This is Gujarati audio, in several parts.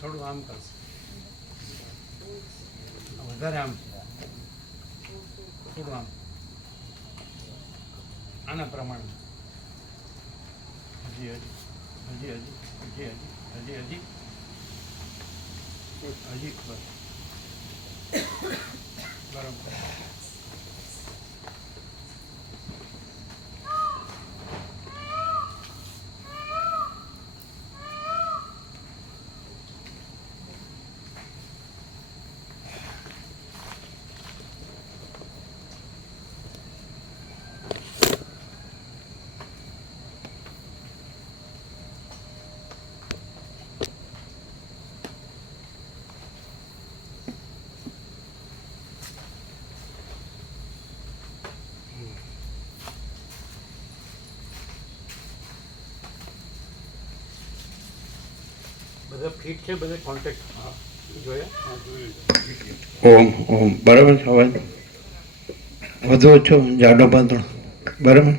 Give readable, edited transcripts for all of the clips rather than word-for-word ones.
થોડું આમ કરશે, વધારે આમ, થોડું આમ, આના પ્રમાણે. હજી હજી હજી હજી હજી હજી હજી હજી હજી બસ બરાબર. બધા ફિટ છે, બધા કોન્ટેક્ટ જોયા. ઓમ ઓમ બરાબર છે. અવાજ વધુ ઓછો, જાડો પાતળો બરાબર,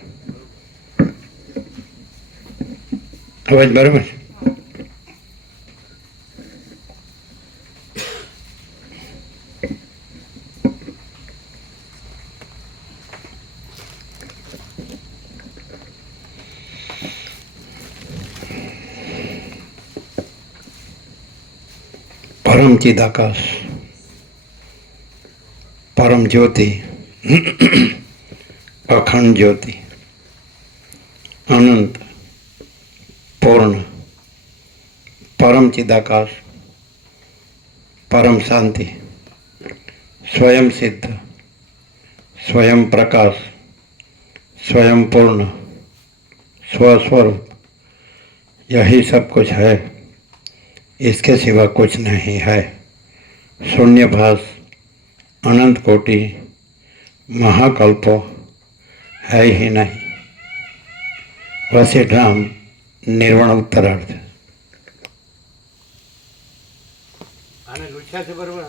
અવાજ બરાબર છે. परम चिदाकाश, परम ज्योति, अखंड ज्योति, अनंत पूर्ण, परम चिदाकाश, परम शांति, स्वयं सिद्ध, स्वयं प्रकाश, स्वयं पूर्ण, स्वस्वरूप, यही सब कुछ है, इसके सिवा कुछ नहीं है. शून्यभास, अनंत कोटि, महाकल्पो है ही नहीं. वशिष्ठाम निर्वाण उत्तरार्थ. આને લૂછ્યા છે બરોબર.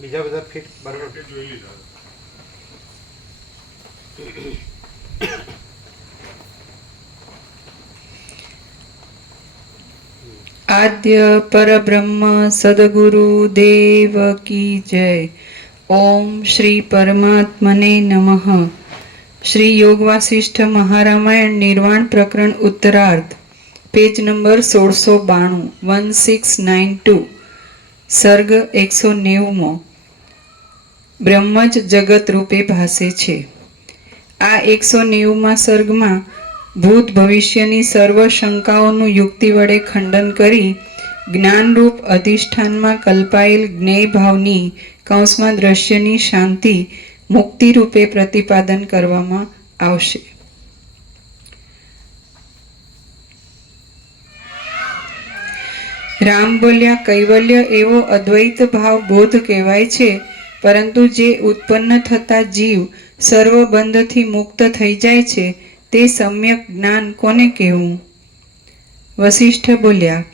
બીજા બધા ફિટ બરોબર જોઈ લીધા. आद्य परब्रह्म सद्गुरु देव की जय. ओम श्री परमात्मने नमः. श्री योग वासिष्ठ महारामायण निर्वाण प्रकरण उत्तरार्ध, पेज नंबर 1692, 1692, सर्ग 190. બ્રહ્મ જ જગત રૂપે ભાસે છે. આ 190માં સર્ગમાં ભૂત ભવિષ્યની સર્વ શંકાઓનું યુક્તિ વડે ખંડન કરી જ્ઞાનરૂપ અધિષ્ઠાનમાં કલ્પાયેલ જ્ઞેય ભાવની કૌંસમાં દ્રશ્યની શાંતિ મુક્તિ રૂપે પ્રતિપાદન કરવામાં આવશે. રામ બોલ્યા, કૈવલ્ય એવો અદ્વૈત ભાવ બોધ કહેવાય છે, પરંતુ જે ઉત્પન્ન થતા જીવ સર્વ બંધથી મુક્ત થઈ જાય છે તે સમ્યક જ્ઞાન કોને કહેવું? વસિષ્ઠ બોલ્યા,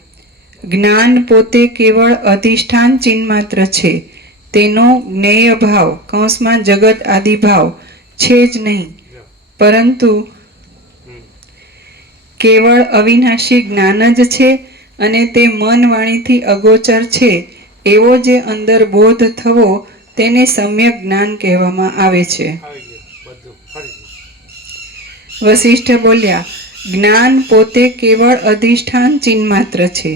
જ્ઞાન પોતે કેવળ અધિષ્ઠાન ચિહ્ન માત્ર છે. તેનો જ્ઞેય ભાવ કૌંસમાં જગત આદિ ભાવ છે જ નહીં, પરંતુ કેવળ અવિનાશી જ્ઞાન જ છે અને તે મન વાણીથી અગોચર છે. એવો જે અંદર બોધ થવો તેને સમ્યક જ્ઞાન કહેવામાં આવે છે. વસિષ્ઠ બોલ્યા, જ્ઞાન પોતે કેવળ અધિષ્ઠાન ચિહ્ન માત્ર છે.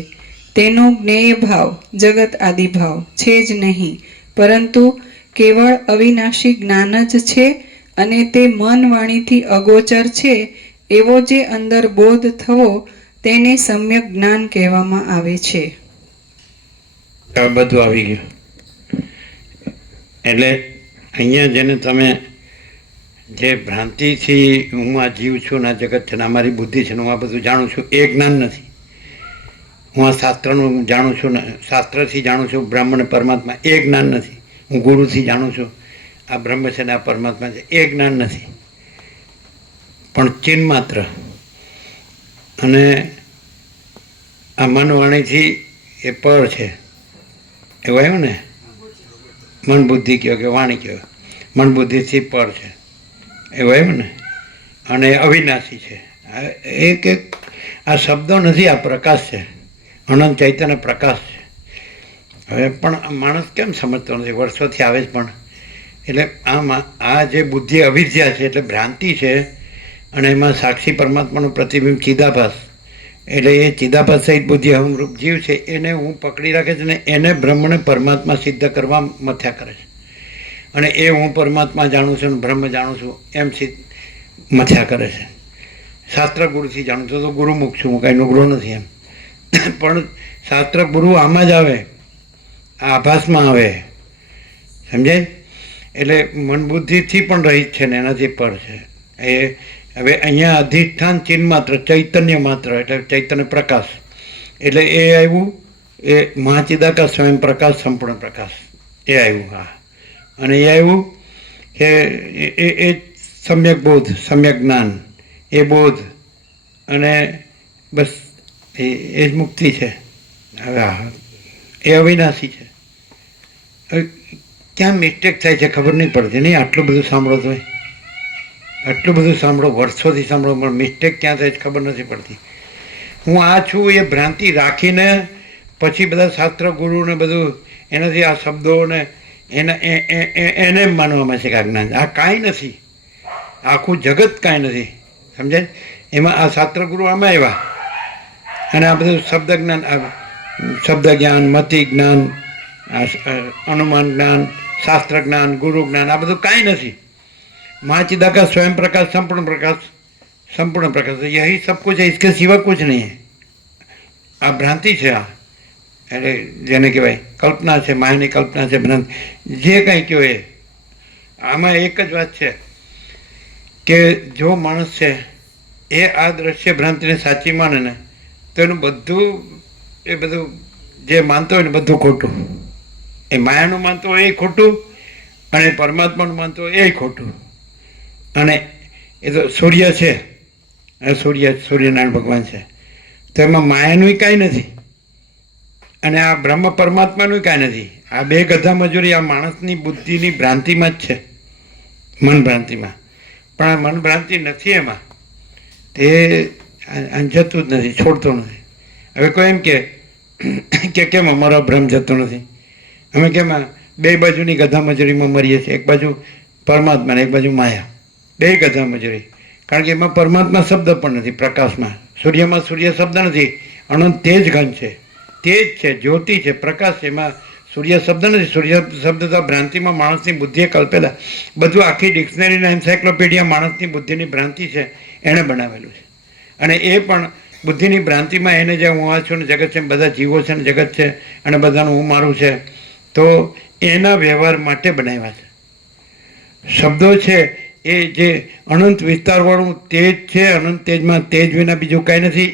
તેનો જ્ઞેય ભાવ જગત આદિ ભાવ છે જ નહીં, પરંતુ કેવળ અવિનાશી જ્ઞાન જ છે અને તે મન વાણીથી અગોચર છે. એવો જે અંદર બોધ થવો તેને સમ્યક જ્ઞાન કહેવામાં આવે છે. આ બધું આવી ગયું. એટલે અહીંયા જેને તમે જે ભ્રાંતિથી હું આ જીવ છું ને આ જગત છે ને અમારી બુદ્ધિ છે ને હું આ બધું જાણું છું, એ જ્ઞાન નથી. હું આ શાસ્ત્રનું જાણું છું ને શાસ્ત્રથી જાણું છું બ્રહ્મ અને પરમાત્મા એ જ્ઞાન નથી. હું ગુરુથી જાણું છું આ બ્રહ્મ છે ને આ પરમાત્મા છે એ જ્ઞાન નથી, પણ ચિહ્ન માત્ર. અને આ મન વાણીથી એ પર છે એવું આવ્યું ને, મન બુદ્ધિ કહો કે વાણી કહો, મન બુદ્ધિથી પર છે એવું આવ્યું ને. અને અવિનાશી છે. એક આ શબ્દો નથી, આ પ્રકાશ છે, અનંત ચૈતન્ય પ્રકાશ છે. હવે પણ માણસ કેમ સમજતો નથી? વર્ષોથી આવે જ પણ. એટલે આમાં આ જે બુદ્ધિ અવિદ્યા છે એટલે ભ્રાંતિ છે, અને એમાં સાક્ષી પરમાત્માનું પ્રતિબિંબ ચિદાભાસ, એટલે એ ચિદાભાસ સહિત બુદ્ધિ અહમરૂપ જીવ છે એને હું પકડી રાખે છે ને એને બ્રહ્મને પરમાત્મા સિદ્ધ કરવા મથ્યા કરે છે. અને એ હું પરમાત્મા જાણું છું ને બ્રહ્મ જાણું છું એમ મથ્યા કરે છે. શાસ્ત્ર ગુરુથી જાણું છું તો ગુરુમુખ છું, હું કાંઈ નુગરો નથી એમ. પણ શાસ્ત્ર ગુરુ આમાં જ આવે, આભાસમાં આવે, સમજાય? એટલે મન બુદ્ધિથી પણ રહિત છે ને એનાથી પર છે. એ હવે અહીંયા અધિષ્ઠાન ચિહ્ન માત્ર, ચૈતન્ય માત્ર, એટલે ચૈતન્ય પ્રકાશ, એટલે એ આવ્યું એ મહાચિદાકાશ સ્વયં પ્રકાશ, સંપૂર્ણ પ્રકાશ એ આવ્યું. હા, અને એ આવ્યું કે એ સમ્યક બોધ, સમ્યક જ્ઞાન, એ બોધ, અને બસ એ જ મુક્તિ છે. હવે હા, એ અવિનાશી છે. હવે ક્યાં મિસ્ટેક થાય છે ખબર નહીં પડતી. નહીં આટલું બધું સાંભળો તો આટલું બધું સાંભળો, વર્ષોથી સાંભળો, પણ મિસ્ટેક ક્યાં થાય છે ખબર નથી પડતી. હું આ છું એ ભ્રાંતિ રાખીને પછી બધા શાસ્ત્ર ગુરુને બધું એનાથી આ શબ્દોને એને માનવામાં છે કે આ જ્ઞાન. આ કાંઈ નથી, આખું જગત કાંઈ નથી, સમજાય? એમાં આ શાસ્ત્ર ગુરુ આમાં આવ્યા અને આ બધું શબ્દ જ્ઞાન, શબ્દ જ્ઞાન, મતિ જ્ઞાન, અનુમાન જ્ઞાન, શાસ્ત્ર જ્ઞાન, ગુરુ જ્ઞાન, આ બધું કાંઈ નથી. महाचिदाकाश स्वयं प्रकाश, संपूर्ण प्रकाश, संपूर्ण प्रकाश, यही सब कुछ है, इसके सिवा कुछ नहीं है. આ ભ્રાંતિ છે. આ એટલે જેને કહેવાય કલ્પના છે, માયાની કલ્પના છે, ભ્રાંતિ, જે કંઈ કહો એ. આમાં એક જ વાત છે કે જો માણસ છે એ આ દ્રશ્ય ભ્રાંતિને સાચી માને ને તો એનું બધું એ બધું જે માનતો હોય ને બધું ખોટું. એ માયાનું માનતો હોય એ ખોટું, અને પરમાત્માનું માનતો હોય એ ખોટું. અને એ તો સૂર્ય છે, સૂર્યનારાયણ ભગવાન છે, તો એમાં માયાનું કાંઈ નથી, અને આ બ્રહ્મ પરમાત્માનું કાંઈ નથી. આ બે ગધા મજૂરી આ માણસની બુદ્ધિની ભ્રાંતિમાં જ છે, મન ભ્રાંતિમાં. પણ આ મન ભ્રાંતિ નથી એમાં, તે જતું જ નથી, છોડતો નથી. હવે કોઈ એમ કે કેમ અમારો ભ્રમ જતો નથી? અમે કેમ બે બાજુની ગધા મજૂરીમાં મરીએ છીએ? એક બાજુ પરમાત્મા ને એક બાજુ માયા, બે ગધા મજૂરી. કારણ કે એમાં પરમાત્મા શબ્દ પણ નથી. પ્રકાશમાં, સૂર્યમાં સૂર્ય શબ્દ નથી, અનંત તેજ ઘન છે, તેજ છે, જ્યોતિ છે, પ્રકાશ છે. એમાં સૂર્ય શબ્દ નથી. સૂર્ય શબ્દ તો ભ્રાંતિમાં માણસની બુદ્ધિએ કલ્પેલા, બધું આખી ડિક્શનરીના એન્સાયક્લોપીડિયા માણસની બુદ્ધિની ભ્રાંતિ છે, એણે બનાવેલું છે. અને એ પણ બુદ્ધિની ભ્રાંતિમાં એને જે હું આ છું ને જગત છે, બધા જીવો છે ને જગત છે, અને બધાનું હું મારું છે, તો એના વ્યવહાર માટે બનાવ્યા છે. શબ્દો છે એ જે અનંત વિસ્તારવાળું તેજ છે, અનંત તેજમાં તેજ વિના બીજું કાંઈ નથી.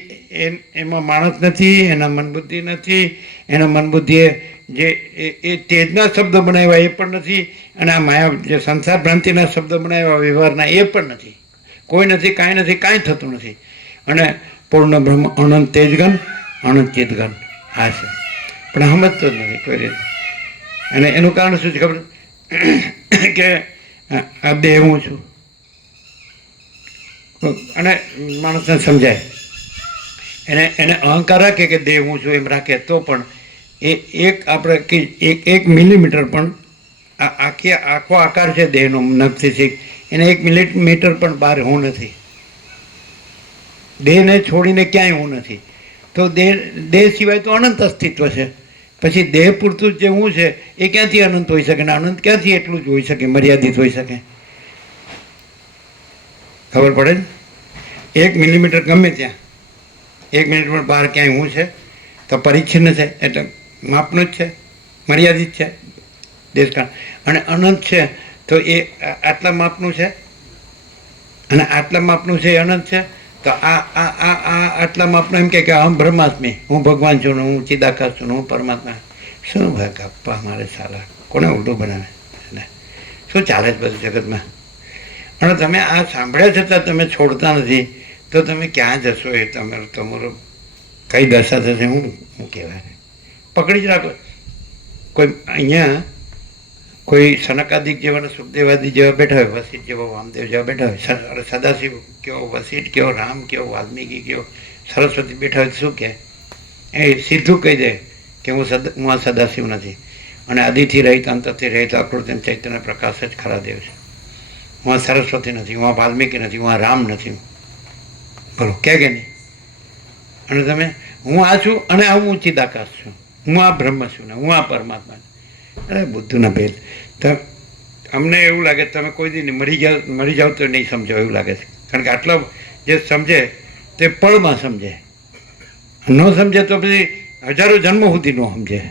એમાં માણસ નથી, એના મનબુદ્ધિ નથી, એના મનબુદ્ધિએ જે એ તેજના શબ્દ બનાવ્યા એ પણ નથી, અને આ માયા જે સંસાર ભ્રાંતિના શબ્દ બનાવ્યા વ્યવહારના એ પણ નથી. કોઈ નથી, કાંઈ નથી, કાંઈ થતું નથી. અને પૂર્ણ બ્રહ્મ, અનંત તેજગન, અનંત ચેતગન આ છે, પણ સમજતો જ નથી કોઈ રીતે. અને એનું કારણ શું છે ખબર? કે આ દેહ હું છું. અને માણસને સમજાય, એને અહંકાર રાખે કે દેહ હું છું એમ રાખે તો પણ એ એક આપણે એક મિલીમીટર પણ આખો આકાર છે દેહનો નખથી, એને 1 મિલીમીટર પણ બહાર હું નથી. દેહને છોડીને ક્યાંય હું નથી. તો દેહ સિવાય તો અનંત અસ્તિત્વ છે. પછી દેહ પૂરતું જે હું છે એ ક્યાંથી અનંત હોઈ શકે? ને અનંત ક્યાંથી એટલું જ હોઈ શકે, મર્યાદિત હોઈ શકે? ખબર પડે ને? 1 મિલીમીટર ગમે ત્યાં, 1 મિનિટ પણ બહાર ક્યાંય હું છે તો પરિચ્છિન્ન છે, એટલે માપનું જ છે, મર્યાદિત છે દેશકાળ. અને અનંત છે તો એ આટલા માપનું છે, અને આટલા માપનું છે એ અનંત છે, તો આટલા માપનો એમ કે હમ બ્રહ્માસ્મી, હું ભગવાન છું ને હું ચિદાકાશ છું ને હું પરમાત્મા. શું ભાઈ ગપ્પા મારે સાલા, કોને ઉલટું બનાવે ને? શું ચાલે છે બધું જગતમાં? અને તમે આ સાંભળ્યા છતાં તમે છોડતા નથી તો તમે ક્યાં જશો? એ તમારું કઈ દશા થશે હું કહેવાય? પકડી જ રાખો. કોઈ અહીંયા કોઈ સનકાદિક જેવા સુખદેવાદી જેવા બેઠા હોય, વસિષ્ઠ જેવો વામદેવ જેવા બેઠા હોય, સદાશિવ કેવો, વસિષ્ઠ કેવો, રામ કેવો, વાલ્મીકી કેવો, સરસ્વતી બેઠા હોય શું કહે? એ સીધું કહી દે કે હું આ સદાશિવ નથી અને આદિથી રહિત અંતરથી રહિત આકૃતિ ચૈતન્ય પ્રકાશ જ ખરા દેવ છે. હું આ સરસ્વતી નથી, હું આ વાલ્મીકી નથી, હું આ રામ નથી. બોલો કે નહીં? અને તમે હું આ છું અને આ હું ચિદાકાશ છું, હું આ બ્રહ્મ છું ને હું આ પરમાત્મા. અરે બુદ્ધુના ભેદ. તો અમને એવું લાગે તમે કોઈ દી મરી જાઓ તો નહીં સમજો એવું લાગે છે. કારણ કે આટલા જે સમજે તે પળમાં સમજે, ન સમજે તો પછી હજારો જન્મો સુધી ન સમજે.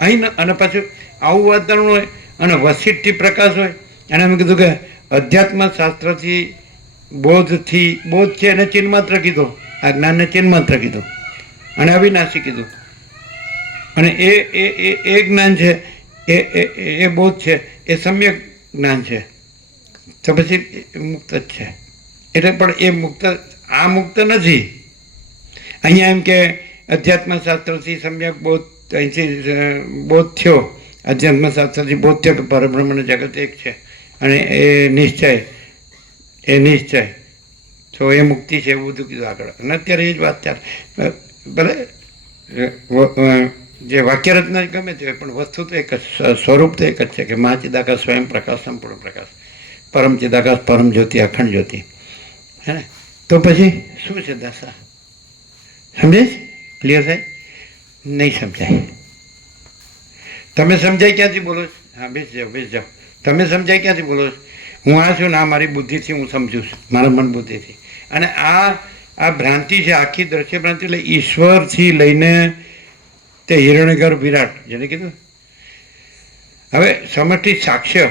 અહીં અને પાછું આવું વાતાવરણ હોય અને વસિષ્ઠથી પ્રકાશ હોય. અને અમે કીધું કે અધ્યાત્મ શાસ્ત્રથી બોધ છે એને ચિન્માત્ર કીધો, આ જ્ઞાનને ચિન્માત્ર કીધો અને અવિનાશી કીધું. અને એ જ્ઞાન છે, એ બોધ છે, એ સમ્યક જ્ઞાન છે. તો પછી મુક્ત જ છે. એટલે પણ એ મુક્ત, આ મુક્ત નથી. અહીંયા એમ કે અધ્યાત્મ શાસ્ત્રથી સમ્યક બોધ, અહીંથી બોધ થયો, અધ્યાત્મ શાસ્ત્રથી બોધ થયો કે પરબ્રહ્મનું જગત એક છે અને એ નિશ્ચય તો એ મુક્તિ છે એવું બધું કીધું આગળ. અને અત્યારે એ જ વાત ચાલે. ભલે જે વાક્યરચના ગમે તે હોય પણ વસ્તુ તો એક જ, સ્વરૂપ તો એક જ છે કે મા ચિદાકાશ સ્વયં પ્રકાશ, સંપૂર્ણ પ્રકાશ, પરમ ચિદાકાશ, પરમ જ્યોતિ, અખંડ જ્યોતિ. હે ને? તો પછી શું છે દશા? સમજે છે? ક્લિયર થાય? નહીં સમજાય. તમે સમજાય ક્યાંથી બોલો છો? હા બેસ જાઓ. તમે સમજાય ક્યાંથી બોલો છો? હું આ છું ને આ મારી બુદ્ધિથી હું સમજું છું, મારા મન બુદ્ધિથી. અને આ ભ્રાંતિ છે, આખી દ્રશ્ય ભ્રાંતિ. એટલે ઈશ્વરથી લઈને તે હિરણ્યગર્ભ વિરાટ જેને કીધું. હવે સમષ્ટિ સાક્ષ્ય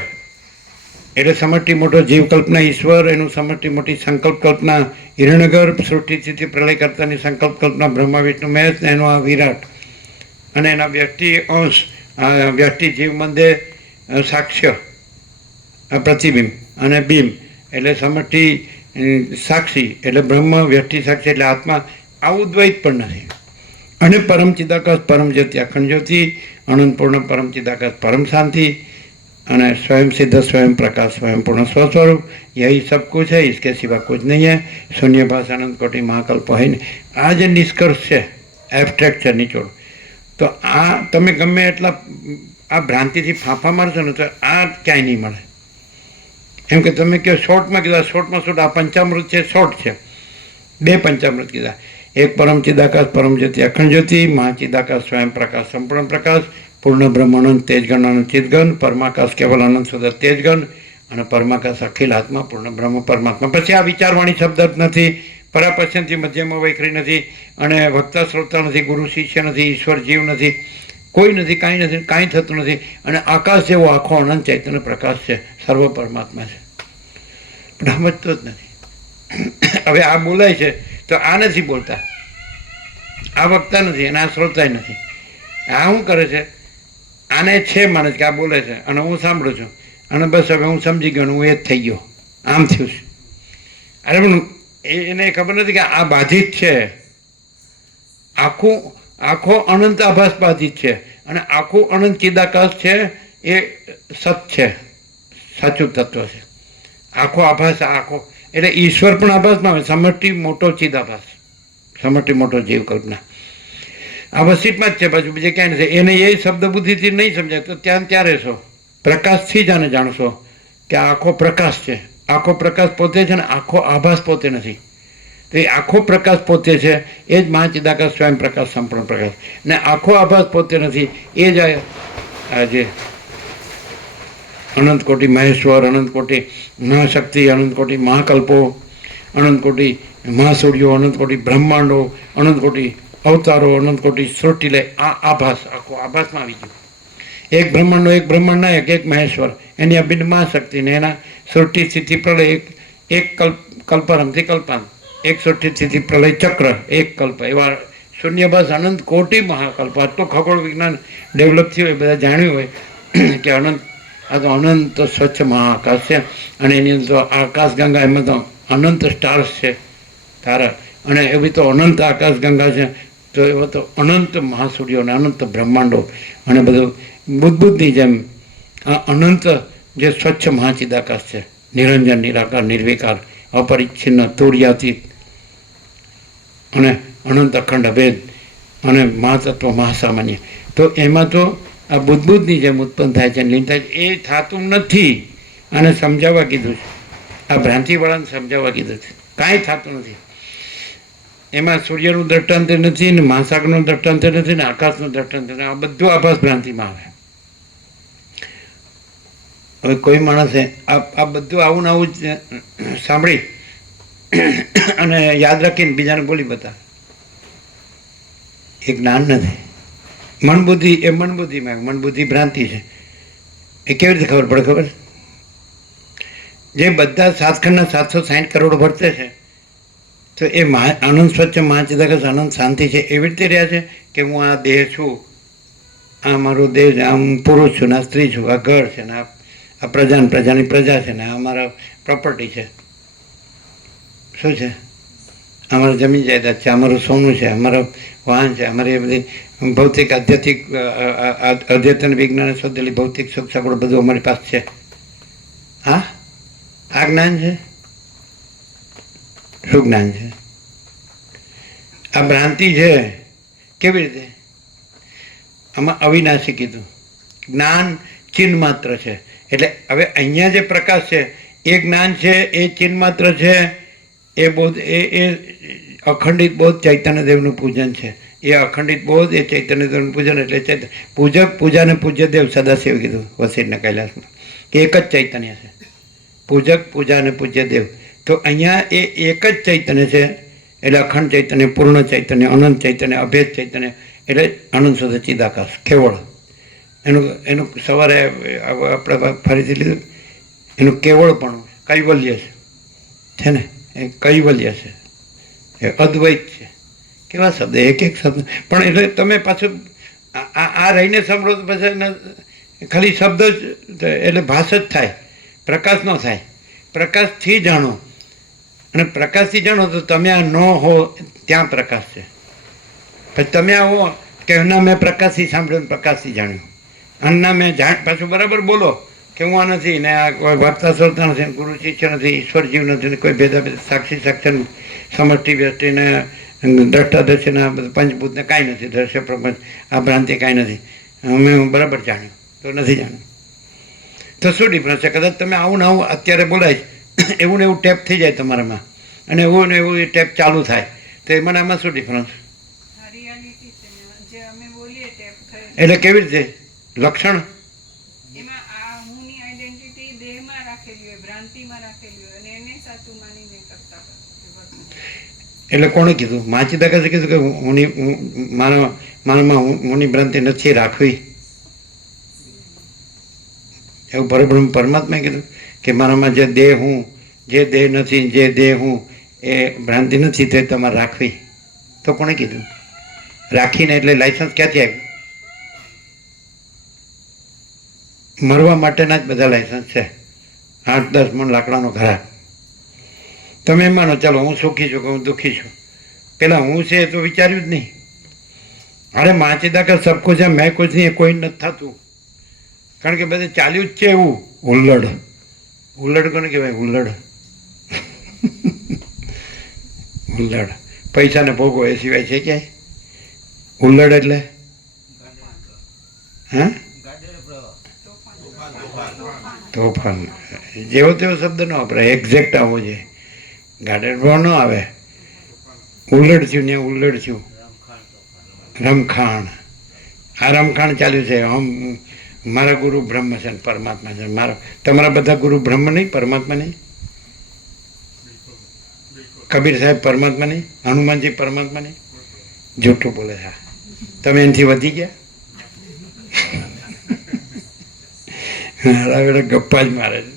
એટલે સમષ્ટિ મોટો જીવ કલ્પના ઈશ્વર, એનું સમષ્ટિ મોટી સંકલ્પ કલ્પના હિરણ્યગર્ભ, સૃષ્ટિ સ્થિતિ પ્રલય કરતાની સંકલ્પ કલ્પના બ્રહ્મા વિષ્ણુ મહેશ, એનો આ વિરાટ અને એના વ્યક્તિ અંશ, વ્યક્તિ જીવ મંદે સાક્ષ્ય, પ્રતિબિંબ અને બિંબ એટલે સમષ્ટિ સાક્ષી એટલે બ્રહ્મ, વ્યક્તિ સાક્ષી એટલે આત્મા. આવું દ્વૈત પણ નથી. અને પરમ ચિદાકાશ, પરમ જ્યોતિ, અખંડ જ્યોતિ, અનંત પૂર્ણ પરમ ચિદાકાશ, પરમ શાંતિ અને स्वयं सिद्ध, स्वयं प्रकाश, स्वयं पूर्ण स्वस्वरूप. यही सब कुछ है, इसके सिवा कुछ नहीं है. शून्यभास अनंत कोटि महाकल्प है ને આ જે નિષ્કર્ષ છે, એબસ્ટ્રેક્ટ છે, નિચોડ. તો આ તમે ગમે એટલા આ ભ્રાંતિથી ફાંફા મારશો ને તો આ ક્યાંય નહીં મળે. એમ કે તમે કહો શોર્ટમાં કીધા, શોર્ટમાં શોર્ટ આ પંચામૃત છે, શોર્ટ છે. 2 પંચામૃત કીધા. એક પરમ ચિદાકાશ, પરમ જ્યોતિ, અખંડ જ્યોતિ, મહાચિદાકાશ, સ્વયં પ્રકાશ, સંપૂર્ણ પ્રકાશ, પૂર્ણ બ્રહ્મ અનંત તેજગણ, અનંત ચિદગણ, પરમાકાશ કેવલ અનંત સુધર તેજગણ અને પરમાકાશ અખિલ આત્મા, પૂર્ણ બ્રહ્મ પરમાત્મા. પછી આ વિચારવાણી શબ્દ નથી, પરાપશ્યંથી મધ્યમાં વૈખરી નથી અને વક્તા શ્રોતા નથી, ગુરુ શિષ્ય નથી, ઈશ્વર જીવ નથી, કોઈ નથી, કાંઈ નથી, કાંઈ થતું નથી. અને આકાશ જેવો આખો અનંત ચૈતન્ય પ્રકાશ છે, સર્વ પરમાત્મા છે. પણ સમજતો જ નથી. હવે આ બોલાય છે તો આ નથી બોલતા, આ વક્તા નથી અને આ શ્રોતા નથી. આ શું કરે છે? આને છે માણસ કે આ બોલે છે અને હું સાંભળું છું અને બસ હવે હું સમજી ગયો, હું એ જ થઈ ગયો, આમ થયું છે. અરે પણ એને ખબર નથી કે આ બાધિત છે. આખો અનંત આભાસ બાધિત છે અને આખું અનંત ચિદાકાશ છે, એ સત છે, સાચું તત્વ છે. આખો આભાસ, આખો એટલે ઈશ્વર પણ આભાસમાં આવે. સમષ્ટિ મોટો ચિદાભાસ, સમષ્ટિ મોટો જીવ કલ્પના આ વસિષ્ઠમાં જ છે, પાછું બીજે ક્યાંય નથી. એને એ શબ્દ બુદ્ધિથી નહીં સમજાય તો ત્યાં રહેશો. પ્રકાશથી જ આને જાણશો કે આ આખો પ્રકાશ છે. આખો પ્રકાશ પોતે છે ને આખો આભાસ પોતે નથી. તો એ આખો પ્રકાશ પોતે છે, એ જ મહાચિદાકાશ, સ્વયં પ્રકાશ, સંપૂર્ણ પ્રકાશ. ને આખો આભાસ પોતે નથી, એ જ જે અનંત કોટી મહેશ્વર, અનંત કોટી મહાશક્તિ, અનંત કોટી મહાકલ્પો, અનંત કોટી મહાસૂર્યો, અનંત કોટી બ્રહ્માંડો, અનંત કોટી અવતારો, અનંત કોટી સૃષ્ટિ લે. આ આભાસ, આખો આભાસમાં આવી ગયું. એક બ્રહ્માંડનો એક બ્રહ્માંડ નાયક, એક મહેશ્વર, એની અભિન્ન મહાશક્તિ ને એના સૃષ્ટિ સ્થિતિ પ્રલય, એક કલ્પારંભથી કલ્પાંત, 61 પ્રલય ચક્ર, એક કલ્પ, એવા શૂન્ય બસ અનંત કોટી મહાકલ્પ. આટલું ખગોળ વિજ્ઞાન ડેવલપ થયું હોય, બધા જાણ્યું હોય કે અનંત, આ તો અનંત સ્વચ્છ મહાઆકાશ છે. અને એની અંદર તો આકાશ ગંગા, એમાં તો અનંત સ્ટાર્સ છે, તારા, અને એવી તો અનંત આકાશ ગંગા છે. તો એવા તો અનંત મહાસૂર્યો અને અનંત બ્રહ્માંડો અને બધું બુદ્ધની જેમ આ અનંત જે સ્વચ્છ મહાચિદાકાશ છે, નિરંજન, નિરાકાર, નિર્વિકાર, અપરિચ્છિન્ન, તુર્યાતીત અને અનંત અખંડ અભેદ અને મહાતત્વ મહાસામાન્ય. તો એમાં તો આ બુદ્ધની જેમ ઉત્પન્ન થાય છે, લીન થાય છે. એ થતું નથી. અને સમજાવવા કીધું છે, આ ભ્રાંતિવાળાને સમજાવવા કીધું છે. કાંઈ થતું નથી. એમાં સૂર્યનું દ્રષ્ટાંત નથી ને મહાસાગરનું દ્રષ્ટાંત નથી ને આકાશનું દ્રષ્ટાંત નથી. આ બધું આભાસ ભ્રાંતિમાં આવે. હવે કોઈ માણસે આ બધું આવું ને આવું જ સાંભળી અને યાદ રાખીને બીજાને બોલી બતાવે, એ જ્ઞાન નથી. મનબુદ્ધિ એ મનબુદ્ધિમાં, મનબુદ્ધિ ભ્રાંતિ છે. એ કેવી રીતે ખબર પડે? ખબર, જે બધા સાતખંડના 760 કરોડ ભરતે છે, તો એ આનંદ સ્વચ્છ મહાચિદાકાશ આનંદ શાંતિ છે. એવી રીતે રહ્યા છે કે હું આ દેહ છું, આ મારો દેહ છે, આ હું પુરુષ છું ને આ સ્ત્રી છું, આ ઘર છે ને આ પ્રજાની પ્રજા છે ને આ મારા પ્રોપર્ટી છે. શું છે? અમારું જમીન જાયદાદ છે, અમારું સોનું છે, અમારું વાહન છે, અમારી બધી ભૌતિક આધ્યાત્મિક અદ્યતન વિજ્ઞાને શોધેલી ભૌતિક સુખ સગવડ બધું અમારી પાસે છે. હા, આ જ્ઞાન છે. શું જ્ઞાન છે? આ ભ્રાંતિ છે. કેવી રીતે? આમાં અવિનાશી કીધું, જ્ઞાન ચિહ્ન માત્ર છે. એટલે હવે અહીંયા જે પ્રકાશ છે એ જ્ઞાન છે, એ ચિહ્ન માત્ર છે. એ બોધ, એ અખંડિત બોધ ચૈતન્યદેવનું પૂજન છે. એ અખંડિત બોધ, એ ચૈતન્યદેવનું પૂજન. એટલે પૂજક, પૂજા ને પૂજ્ય દેવ, સદાશિવ કીધું વસીરના કૈલાસમાં, કે એક જ ચૈતન્ય છે. પૂજક, પૂજા અને પૂજ્ય દેવ. તો અહીંયા એ એક જ ચૈતન્ય છે. એટલે અખંડ ચૈતન્ય, પૂર્ણ ચૈતન્ય, અનંત ચૈતન્ય, અભેદ ચૈતન્ય, એટલે અનંત શુદ્ધ ચિદાકાશ કેવળ. એનું સવારે આપણે ફરીથી લીધું, એનું કેવળપણું કૈવલ્ય છે ને, એ કૈવલ્ય છે, એ અદ્વૈત છે. કેવા શબ્દ, એક એક શબ્દ. પણ એટલે તમે પાછું આ રહીને સાંભળો તો પછી ખાલી શબ્દ જ, એટલે ભાષ જ થાય, પ્રકાશ ન થાય. પ્રકાશથી જાણો, અને પ્રકાશથી જાણો તો તમે આ ન હો ત્યાં પ્રકાશ છે. પછી તમે આ હો કે ના મેં પ્રકાશથી સાંભળ્યું, પ્રકાશથી જાણ્યું, અને ના મેં પાછું બરાબર બોલો કે હું આ નથી ને આ કોઈ વાર્તા શ્રોતા નથી, ગુરુ શિષ્ય નથી, ઈશ્વર જીવ નથી ને કોઈ ભેદાભેદ, સાક્ષી સાક્ષર, સમષ્ટિ વ્યષ્ટિને, દ્રષ્ટાદર્શને, બધું પંચભૂતને કાંઈ નથી, દ્રશ્ય પ્રપંચ, આ ભ્રાંતિ કાંઈ નથી, હું બરાબર જાણ્યું. તો નથી જાણ્યું તો શું ડિફરન્સ છે? કદાચ તમે આવું ને આવું અત્યારે બોલાય એવું ને એવું ટેપ થઈ જાય તમારામાં, અને એવું ને એવું એ ટેપ ચાલુ થાય, તો એમાં આમાં શું ડિફરન્સ? એટલે કેવી રીતે લક્ષણ? એટલે કોણે કીધું? મહાચિદાકાશે કીધું કે મારામાં હુંની ભ્રાંતિ નથી રાખવી. એવું પરબ્રહ્મ પરમાત્માએ કીધું કે મારામાં જે દેહ હું, જે દેહ નથી, જે દેહ હું, એ ભ્રાંતિ નથી, તે તમારે રાખવી. તો કોણે કીધું? રાખીને એટલે લાયસન્સ ક્યાંથી આવ્યું? મરવા માટેના જ બધા લાયસન્સ છે. 8-10 મણ લાકડાનો ઘરાક. તમે માનો ચાલો હું સુખી છું કે હું દુઃખી છું, પેલા હું છે એ તો વિચાર્યું જ નહીં. અરે મહાચિદાકાશ સબ કુછ છે, મેં કુછ નહીં, એ કોઈ નથી થતું. કારણ કે બધે ચાલ્યું જ છે એવું. હુલ્લડ, હુલ્લડ કોને કહેવાય? હુલ્લડ, હુલ્લડ પૈસાને ભોગવો એ સિવાય છે ક્યાંય? હુલ્લડ એટલે હા, તોફાન. જેવો તેવો શબ્દ ન વપરાય, એક્ઝેક્ટ આવો છે. ગાર્ડન ભાવ ન આવે. ઉલ્લડ થયું ને ઉલ્લડ થયું, રમખાણ. આ રમખાણ ચાલ્યું છે. મારા ગુરુ બ્રહ્મ છે ને પરમાત્મા છે. તમારા બધા ગુરુ બ્રહ્મ નહીં, પરમાત્મા નહીં. કબીર સાહેબ પરમાત્મા નહીં, હનુમાનજી પરમાત્મા નહીં. જૂઠું બોલે છે. તમે એનાથી વધી ગયા? ગપ્પા જ મારે છે.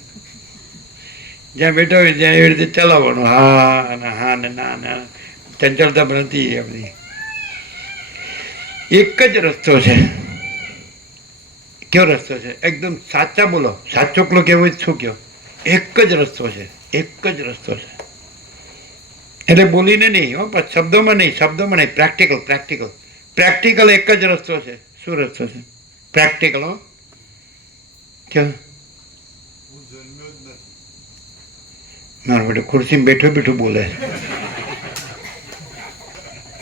જ્યાં બેઠા હોય ત્યાં એવી રીતે ચલાવવાનું, હા અને હા ને ના ને, ચંચળતા નથી એ બધી. એક જ રસ્તો છે. કયો રસ્તો છે? એકદમ સાચા બોલો, સાચો કલો કેવો શું કયો? એક જ રસ્તો છે, એક જ રસ્તો છે. એટલે બોલીને નહીં હો, પણ શબ્દોમાં નહીં, શબ્દોમાં નહીં, પ્રેક્ટિકલ પ્રેક્ટિકલ પ્રેક્ટિકલ એક જ રસ્તો છે. શું રસ્તો છે? પ્રેક્ટિકલ. હો ક્યાં મારો બેટો ખુરશીમાં બેઠો બેઠું બોલે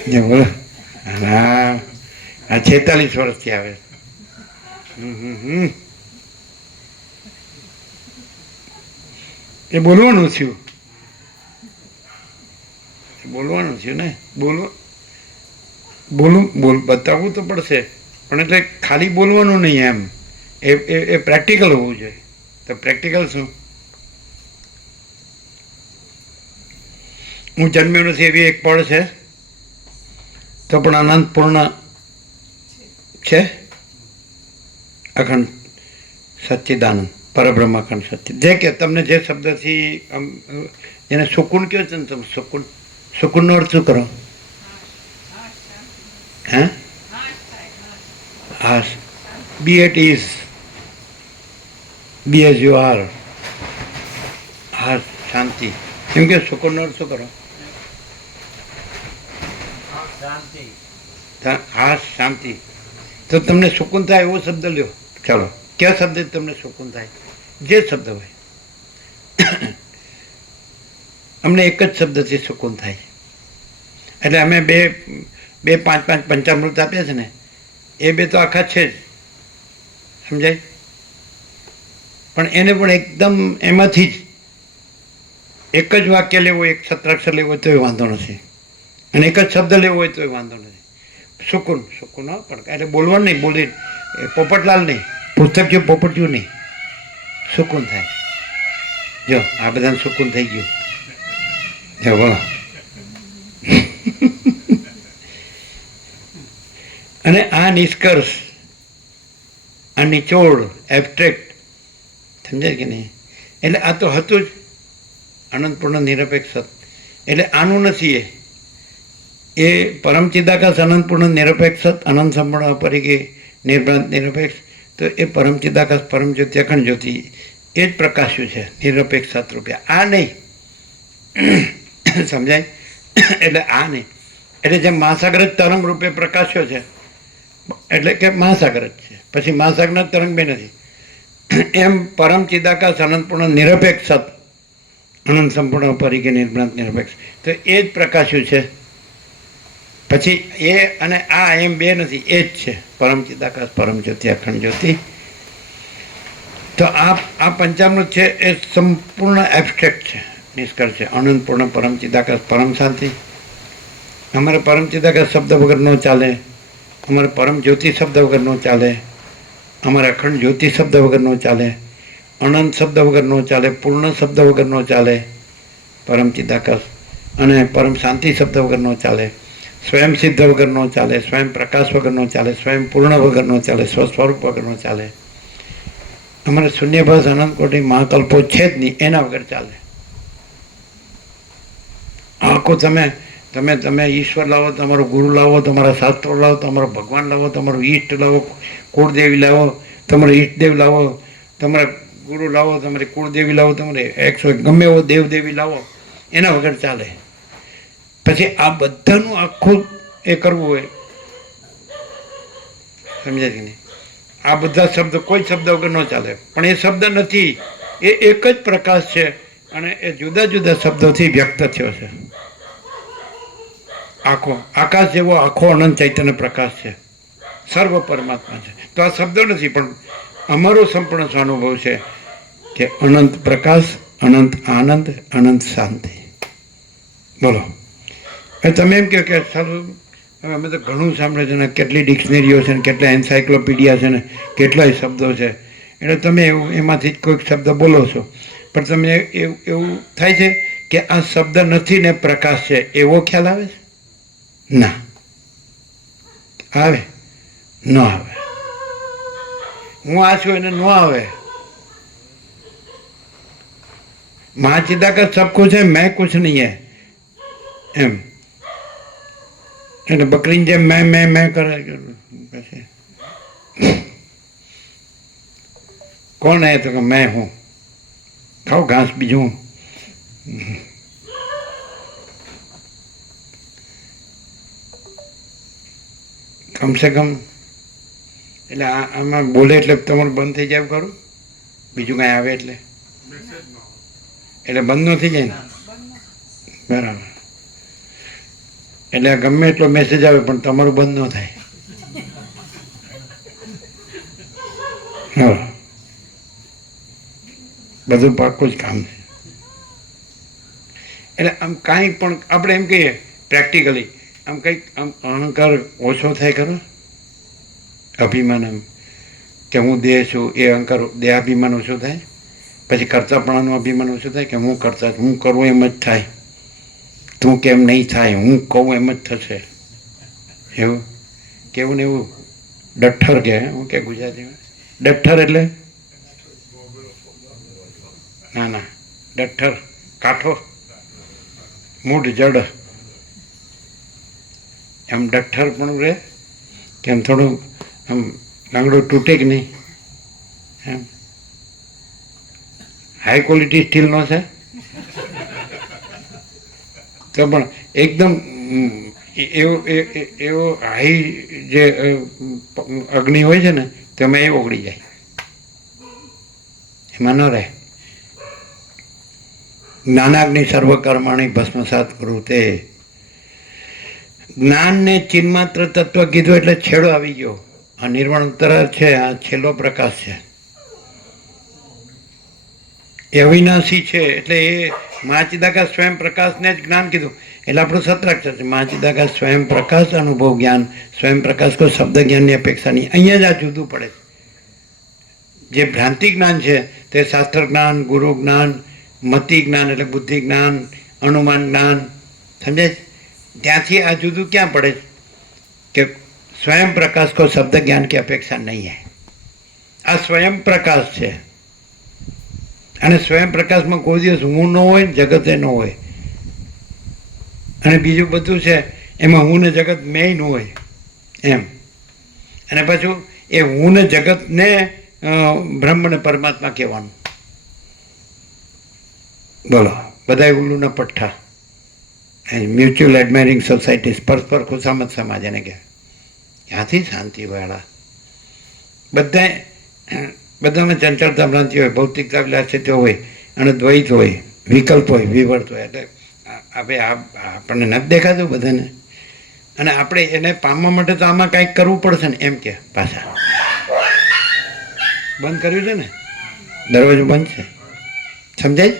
જે બોલો. હા, આ 46 વર્ષથી આવે. એ બોલવાનું થયું, બોલવાનું થયું ને, બોલ બતાવવું તો પડશે, પણ એટલે ખાલી બોલવાનું નહીં એમ, એ પ્રેક્ટિકલ હોવું જોઈએ. તો પ્રેક્ટિકલ શું? હું જન્મ્યો નથી એવી એક પળ છે, તો પણ અનંત પૂર્ણ છે, અખંડ સચ્ચિદાનંદ પરબ્રહ્મ અખંડ સચ્ચિદ. જે કે તમને જે શબ્દથી એને સુકૂન કહો છો ને તમે, સુકૂન, સુકૂનનો અર્થ શું કરો? હે? હા, be at ease, be as you are. હા, શાંતિ. એમ કે સુકૂનનો અર્થ શું કરો? હા, શાંતિ. તો તમને સુકૂન થાય એવો શબ્દ લ્યો. ચાલો, કયા શબ્દ તમને સુકૂન થાય? જે શબ્દ હોય. અમને એક જ શબ્દથી સુકૂન થાય. એટલે અમે બે 5 પંચામૃત આપ્યા છે ને, એ બે તો આખા છે જ, સમજાય? પણ એને પણ એકદમ એમાંથી જ એક જ વાક્ય લેવું હોય, એક સત્રાક્ષર લેવું હોય તોય વાંધો નથી, અને એક જ શબ્દ લેવો હોય તોય વાંધો નથી. સુકૂન, સુકૂન. હો, પણ એટલે બોલવાનું નહીં, બોલી પોપટલાલ નહીં, પુસ્તક જો પોપટ્યું નહીં, સુકૂન થાય. જો આ બધાને સુકૂન થઈ ગયું. જો બોલો. અને આ નિષ્કર્ષ, આ નિચોડ, એબ્સ્ટ્રેક્ટ, સમજાય કે નહીં? એટલે આ તો હતું જ અનંતપૂર્ણ નિરપેક્ષ સત. એટલે આનું નથી એ પરમ ચિદાકાશ અનંતપૂર્ણ નિરપેક્ષ સત, અનંત સંપૂર્ણ અપરિકે નિર્ભ્રાંત નિરપેક્ષ. તો એ પરમ ચિદાકાશ પરમ જ્યોતિ અખંડ જ્યોતિ એ જ પ્રકાશ્યું છે નિરપેક્ષ સત રૂપિયા. આ નહીં, સમજાય? એટલે આ નહીં. એટલે જેમ મહાસાગર જ તરંગ રૂપે પ્રકાશ્યો છે, એટલે કે મહાસાગર જ છે, પછી મહાસાગરના તરંગ બે નથી. એમ પરમ ચિદાકાશ અનંતપૂર્ણ નિરપેક્ષ સત, અનંત સંપૂર્ણ પરીકે નિર્ભ્રાંત નિરપેક્ષ, તો એ જ પ્રકાશ્યું છે. પછી એ અને આ એમ બે નથી, એ જ છે પરમ ચિદાકાશ પરમ જ્યોતિ અખંડ જ્યોતિ. તો આ પંચામૃત છે એ સંપૂર્ણ એબ્સ્ટ્રેક્ટ છે, નિષ્કર્ષ છે. અનંતપૂર્ણ પરમ ચિદાકાશ પરમ શાંતિ. અમારે પરમ ચિદાકાશ શબ્દ વગર ન ચાલે, અમારે પરમ જ્યોતિ શબ્દ વગર ન ચાલે, અમારે અખંડ જ્યોતિ શબ્દ વગર ન ચાલે, અનંત શબ્દ વગર ન ચાલે, પૂર્ણ શબ્દ વગર ન ચાલે, પરમ ચિદાકાશ. અને પરમ શાંતિ શબ્દ વગર ન ચાલે, સ્વયં સિદ્ધ વગર ન ચાલે, સ્વયં પ્રકાશ વગર ન ચાલે, સ્વયં પૂર્ણ વગર ન ચાલે, સ્વસ્વરૂપ વગર ન ચાલે. અમારે શૂન્યભાસ અનંત કોટી મહાકલ્પો છે જ નહીં, એના વગર ચાલે. આખો તમે ઈશ્વર લાવો, તમારો ગુરુ લાવો, તમારા શાસ્ત્રો લાવો, તમારો ભગવાન લાવો, તમારું ઈષ્ટ લાવો, કુળદેવી લાવો, તમારો ઈષ્ટદેવ લાવો, તમારા ગુરુ લાવો, તમારી કુળદેવી લાવો, તમારે 101 ગમે એવો દેવદેવી લાવો, એના વગર ચાલે. પછી આ બધાનું આખું એ કરવું હોય, સમજાય કે નહીં? આ બધા શબ્દ કોઈ શબ્દ વગર ન ચાલે. પણ એ શબ્દ નથી, એ એક જ પ્રકાશ છે, અને એ જુદા જુદા શબ્દોથી વ્યક્ત થયો છે. આખો આકાશ જેવો આખો અનંત ચૈતન્ય પ્રકાશ છે, સર્વ પરમાત્મા છે. તો આ શબ્દો નથી, પણ અમારો સંપૂર્ણ સ્વાનુભવ છે કે અનંત પ્રકાશ, અનંત આનંદ, અનંત શાંતિ. બોલો. એ તમે એમ કહો કે સર અમે તો ઘણું સાંભળે છે ને, કેટલી ડિક્શનરીઓ છે ને, કેટલા એન્સાયક્લોપીડિયા છે ને, કેટલાય શબ્દો છે, એટલે તમે એવું એમાંથી જ કોઈક શબ્દ બોલો છો. પણ તમે એવું થાય છે કે આ શબ્દ નથી ને પ્રકાશ છે, એવો ખ્યાલ આવે છે? ના આવે, ન આવે. હું આ છું એને ન આવે. माँ चिदाकाश सब कुछ है, मैं कुछ नहीं है एम એટલે બકરીને જેમ મેં કરે પછી कौन है तो मैं हूँ, खाओ घास बीजू। कम से कम એટલે આમાં બોલે એટલે તમારું બંધ થઈ જાય ખરું, બીજું કાંઈ આવે એટલે બંધ ન થઈ જાય ને, બરાબર. એટલે ગમે એટલો મેસેજ આવે પણ તમારું બંધ ન થાય. હા, બધું પાકું જ કામ છે. એટલે આમ કાંઈ પણ આપણે એમ કહીએ પ્રેક્ટિકલી આમ કંઈક આમ અહંકાર ઓછો થાય ખરો, અભિમાન એમ કે હું દેહ છું એ અહંકાર દેહાભિમાન ઓછું થાય, પછી કરતાપણાનું અભિમાન ઓછું થાય કે હું કરતા હું કરું એમ જ થાય, તું કેમ નહીં થાય હું કહું એમ જ થશે, એવું કેવું ને એવું ડઠ્ઠર કે હું કે ગુજરાતીમાં ડઠ્ઠર એટલે ના ના ડઠ્ઠર કાઠો મૂઢ જડ એમ ડઠ્ઠર પણ રહે કે એમ થોડું આમ લાંગડું તૂટે કે નહીં, એમ હાઈ ક્વોલિટી સ્ટીલ નો છે તો પણ એકદમ એવો હાઈ જે અગ્નિ હોય છે ને તેમાં એ ઓગળી જાય, એમાં ન રહે. જ્ઞાનાગ્નિ સર્વકર્માણી ભસ્મસાત કૃતે. જ્ઞાનને ચિન્માત્ર તત્વ કીધું એટલે છેડો આવી ગયો. આ નિર્વાણ ઉત્તર છે, આ છેલ્લો પ્રકાશ છે, એ અવિનાશી છે. એટલે એ મહાચિદાકાશ સ્વયં પ્રકાશને જ જ્ઞાન કીધું. એટલે આપણું સત્રાક્ષર છે મહાચિદાકાશ સ્વયં પ્રકાશ અનુભવ જ્ઞાન. સ્વયં પ્રકાશ કોઈ શબ્દ જ્ઞાનની અપેક્ષા નહીં. અહીંયા જ આ જુદું પડે. જે ભ્રાંતિ જ્ઞાન છે તે શાસ્ત્ર જ્ઞાન, ગુરુ જ્ઞાન, મતિ જ્ઞાન એટલે બુદ્ધિ જ્ઞાન, અનુમાન જ્ઞાન, સમજે? ત્યાંથી આ જુદું ક્યાં પડે કે स्वयं प्रकाश को शब्द ज्ञान की अपेक्षा नहीं है. आ स्वयं प्रकाश है અને સ્વયં પ્રકાશમાં કોઈ દિવસ હું ન હોય, જગતે ન હોય, અને બીજું બધું છે એમાં હું ને જગત મેં ન હોય એમ. અને પાછું એ હું ને જગતને બ્રહ્મ ને પરમાત્મા કહેવાનું. બોલો, બધા ઉલ્લુના પઠ્ઠા. મ્યુચ્યુઅલ એડમાયરિંગ સોસાયટી, પરસ્પર ખુશામત સમાજ એને કહેવાય. ત્યાંથી શાંતિવાળા બધામાં ચંચળતા ભ્રાંતિ હોય, ભૌતિકતા વિલાસિત હોય, અને દ્વૈત હોય, વિકલ્પ હોય, વિવર્ત હોય. એટલે હવે આપણને નથી દેખાતું બધાને, અને આપણે એને પામવા માટે તો આમાં કાંઈક કરવું પડશે ને એમ કે પાછા બંધ કર્યું છે ને, દરવાજો બંધ છે, સમજાય?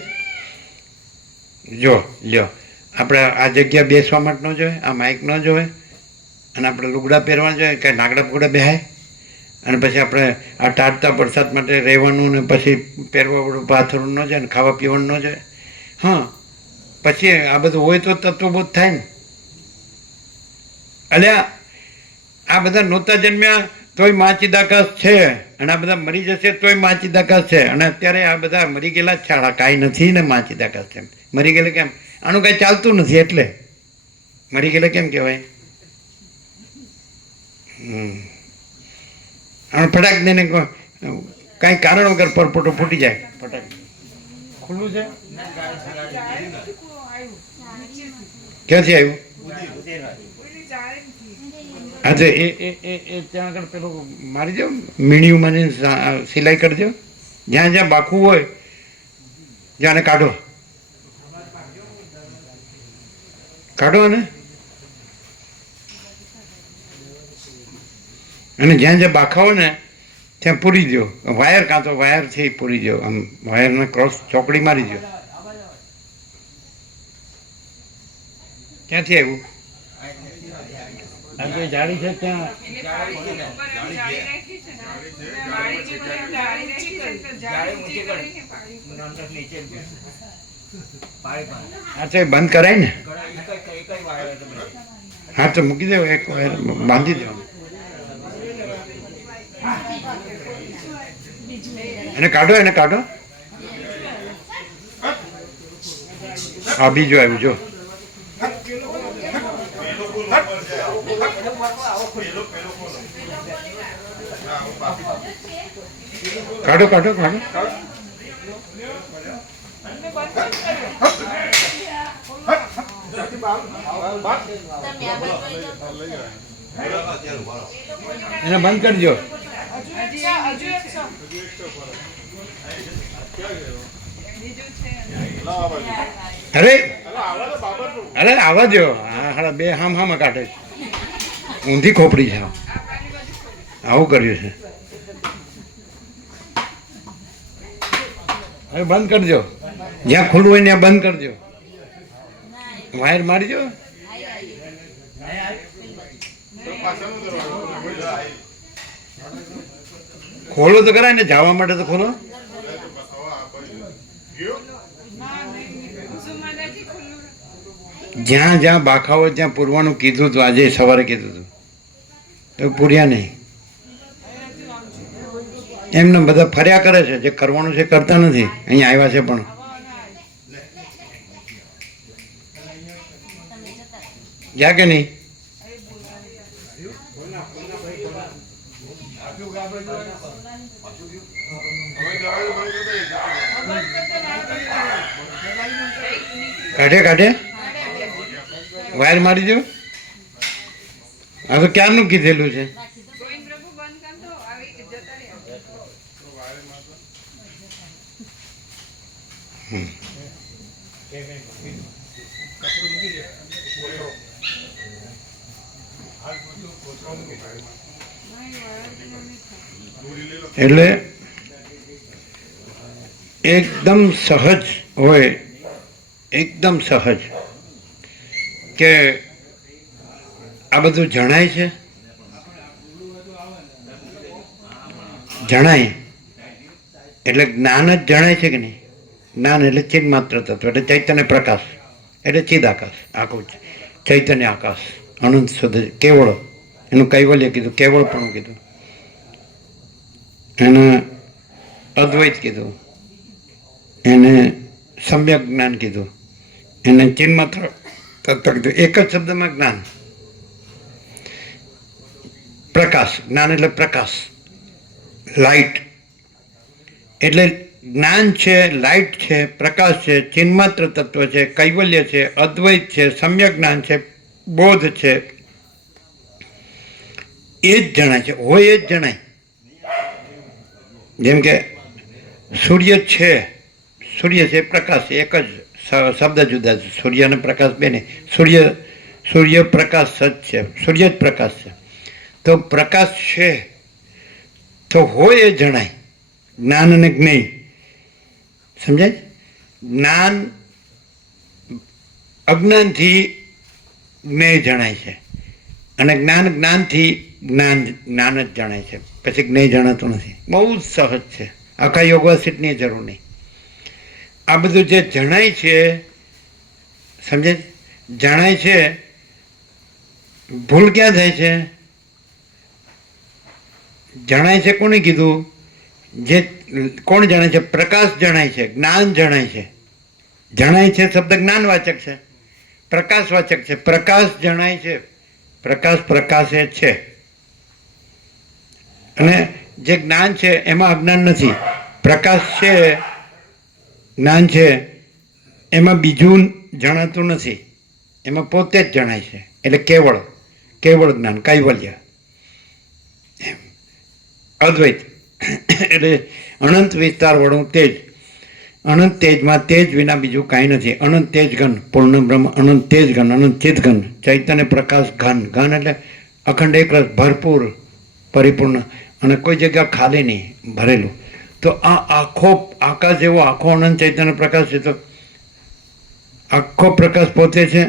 જો લ્યો, આપણે આ જગ્યા બેસવા માટે ન જોઈએ, આ માઇક ન જોઈએ, અને આપણે લુગડા પહેરવા જોઈએ, કાંઈ નાગડા ફૂગડા બેહાય, અને પછી આપણે આ ટાટતા વરસાદ માટે રહેવાનું ને પછી પહેરવા પાથરવું ન જાય ને ખાવા પીવાનું ન જાય. હા, પછી આ બધું હોય તો તત્વબોધ થાય ને. એટલે આ બધા નહોતા જન્મ્યા તોય મહાચિદાકાશ છે, અને આ બધા મરી જશે તોય મહાચિદાકાશ છે. અને અત્યારે આ બધા મરી ગયેલા જ છે, કાંઈ નથી ને મહાચિદાકાશ છે. મરી ગયેલા કેમ? આનું કાંઈ ચાલતું નથી એટલે મરી ગયેલા કેમ કહેવાય? અને ફટાક દઈને કાંઈ કારણ વગર પરપોટો ફૂટી જાય. ફટાક ખુલ્લું છે, ક્યાંથી આવ્યું? હા, તો એ ત્યાં આગળ પેલું મારી દો, મીણિયું મને સિલાઈ કરી દો. જ્યાં જ્યાં બાખવું હોય જ્યાં કાઢો ને, અને જ્યાં જ્યાં બાખા હોય ને ત્યાં પૂરી દો. વાયર કાં તો વાયરથી પૂરી દો, આમ વાયરના ક્રોસ ચોકડી મારી દો. ક્યાંથી આવ્યું? આ કોઈ જાળી છે ત્યાં? હા, તો બંધ કરાય ને. હા, તો મૂકી દેવો, એક વાયર બાંધી દેવાનું. એને કાઢો, એને કાઢો. આ બીજું આવ્યું જો. કાઢો કાઢો કાઢો. એને બંધ કરજો. અરે અરે આવા દો. હા હા, બે હામાં કાઢે છે. ઊંધી ખોપડી છે. આવું કર્યું છે. હવે બંધ કરજો. જ્યાં ખુલ્લું હોય ત્યાં બંધ કરજો. વાયર મારજો. ખોલો તો કરાય ને, જવા માટે તો ખોલો. જ્યાં જ્યાં બાખા હોય ત્યાં પૂરવાનું કીધું હતું. આજે સવારે કીધું હતું તો પૂર્યા નહીં. એમને બધા ફર્યા કરે છે. જે કરવાનું છે કરતા નથી. અહીંયા આવ્યા છે પણ ગયા કે નહીં? કાઢે કાઢે. વાયર મારી દો. આ તો ક્યારનું કીધેલું છે. એટલે એકદમ સહજ હોય, એકદમ સહજ કે આ બધું જણાય છે. જણાય એટલે જ્ઞાન જ જણાય છે કે નહીં? જ્ઞાન એટલે ચિદ માત્ર તત્વ, એટલે ચૈતન્ય પ્રકાશ, એટલે ચિદ આકાશ. આખું ચૈતન્ય આકાશ, અનંત શુદ્ધ કેવળ. એનું કૈવલ્ય કીધું, કેવળપણું કીધું, એને અદ્વૈત કીધું, એને સમ્યક જ્ઞાન કીધું, એને ચિન્માત્ર તત્વ કીધું. એક જ શબ્દમાં જ્ઞાન. પ્રકાશ, જ્ઞાન એટલે પ્રકાશ, લાઇટ. એટલે જ્ઞાન છે, લાઇટ છે, પ્રકાશ છે, ચિન્માત્ર તત્વ છે, કૈવલ્ય છે, અદ્વૈત છે, સમ્યક જ્ઞાન છે, બોધ છે. એ જ જણાય છે. હોય એ જ જણાય. જેમ કે સૂર્ય છે, સૂર્ય છે, પ્રકાશ છે. એક જ શબ્દ જુદા છે. સૂર્ય અને પ્રકાશ બેને. સૂર્ય પ્રકાશ જ છે. સૂર્ય જ પ્રકાશ છે. તો પ્રકાશ છે તો હોય એ જણાય. જ્ઞાન અને જ્ઞેય. સમજાય? જ્ઞાન અજ્ઞાનથી જ્ઞેય જણાય છે, અને જ્ઞાનથી જ્ઞાન જ જણાય છે. પછી જ્ઞેય જણાતું નથી. બહુ જ સહજ છે. આખા યોગવાસિતની જરૂર નહીં. આ બધું જે જણાય છે, સમજે? જણાય છે. ભૂલ ક્યાં થાય છે? જણાય છે કોને કીધું? જે કોણ જણાય છે? પ્રકાશ જણાય છે, જ્ઞાન જણાય છે. જણાય છે શબ્દ જ્ઞાનવાચક છે, પ્રકાશવાચક છે. પ્રકાશ જણાય છે. પ્રકાશે છે. અને જે જ્ઞાન છે એમાં અજ્ઞાન નથી. પ્રકાશ છે, જ્ઞાન છે, એમાં બીજું જણાતું નથી. એમાં પોતે જ જણાય છે. એટલે કેવળ જ્ઞાન, કૈવલ્ય, અદ્વૈત. એટલે અનંત વિસ્તાર વાળું તેજ. અનંત તેજમાં તેજ વિના બીજું કાંઈ નથી. અનંત તેજ ઘન, પૂર્ણ બ્રહ્મ, અનંત તેજ ઘન, અનંત ચિત ઘન, ચૈતન્ય પ્રકાશ ઘન. ઘન એટલે અખંડ એકરસ, ભરપૂર, પરિપૂર્ણ, અને કોઈ જગ્યા ખાલી નહીં, ભરેલું. તો આ આખો આકાશ જેવો આખો અનંત ચૈતન્ય પ્રકાશ છે. તો આખો પ્રકાશ પોતે છે,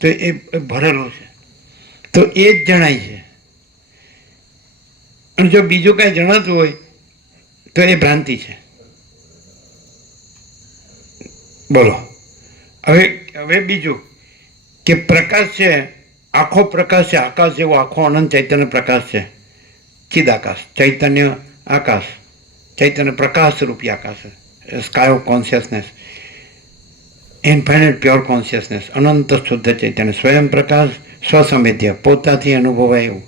તો એ ભરેલો છે. તો એ જ જણાય છે. અને જો બીજું કાંઈ જણાતું હોય તો એ ભ્રાંતિ છે. બોલો. હવે બીજું કે પ્રકાશ છે, આખો પ્રકાશ છે, આકાશ જેવો આખો અનંત ચૈતન્ય પ્રકાશ છે. ચિદાકાશ, ચૈતન્ય આકાશ, ચૈતન્ય પ્રકાશ રૂપી આકાશ, sky of consciousness. Infinite pure consciousness, અનંત શુદ્ધ ચૈતન્ય, સ્વયં પ્રકાશ, સ્વસંવેદ્ય, પોતાથી અનુભવાય એવું.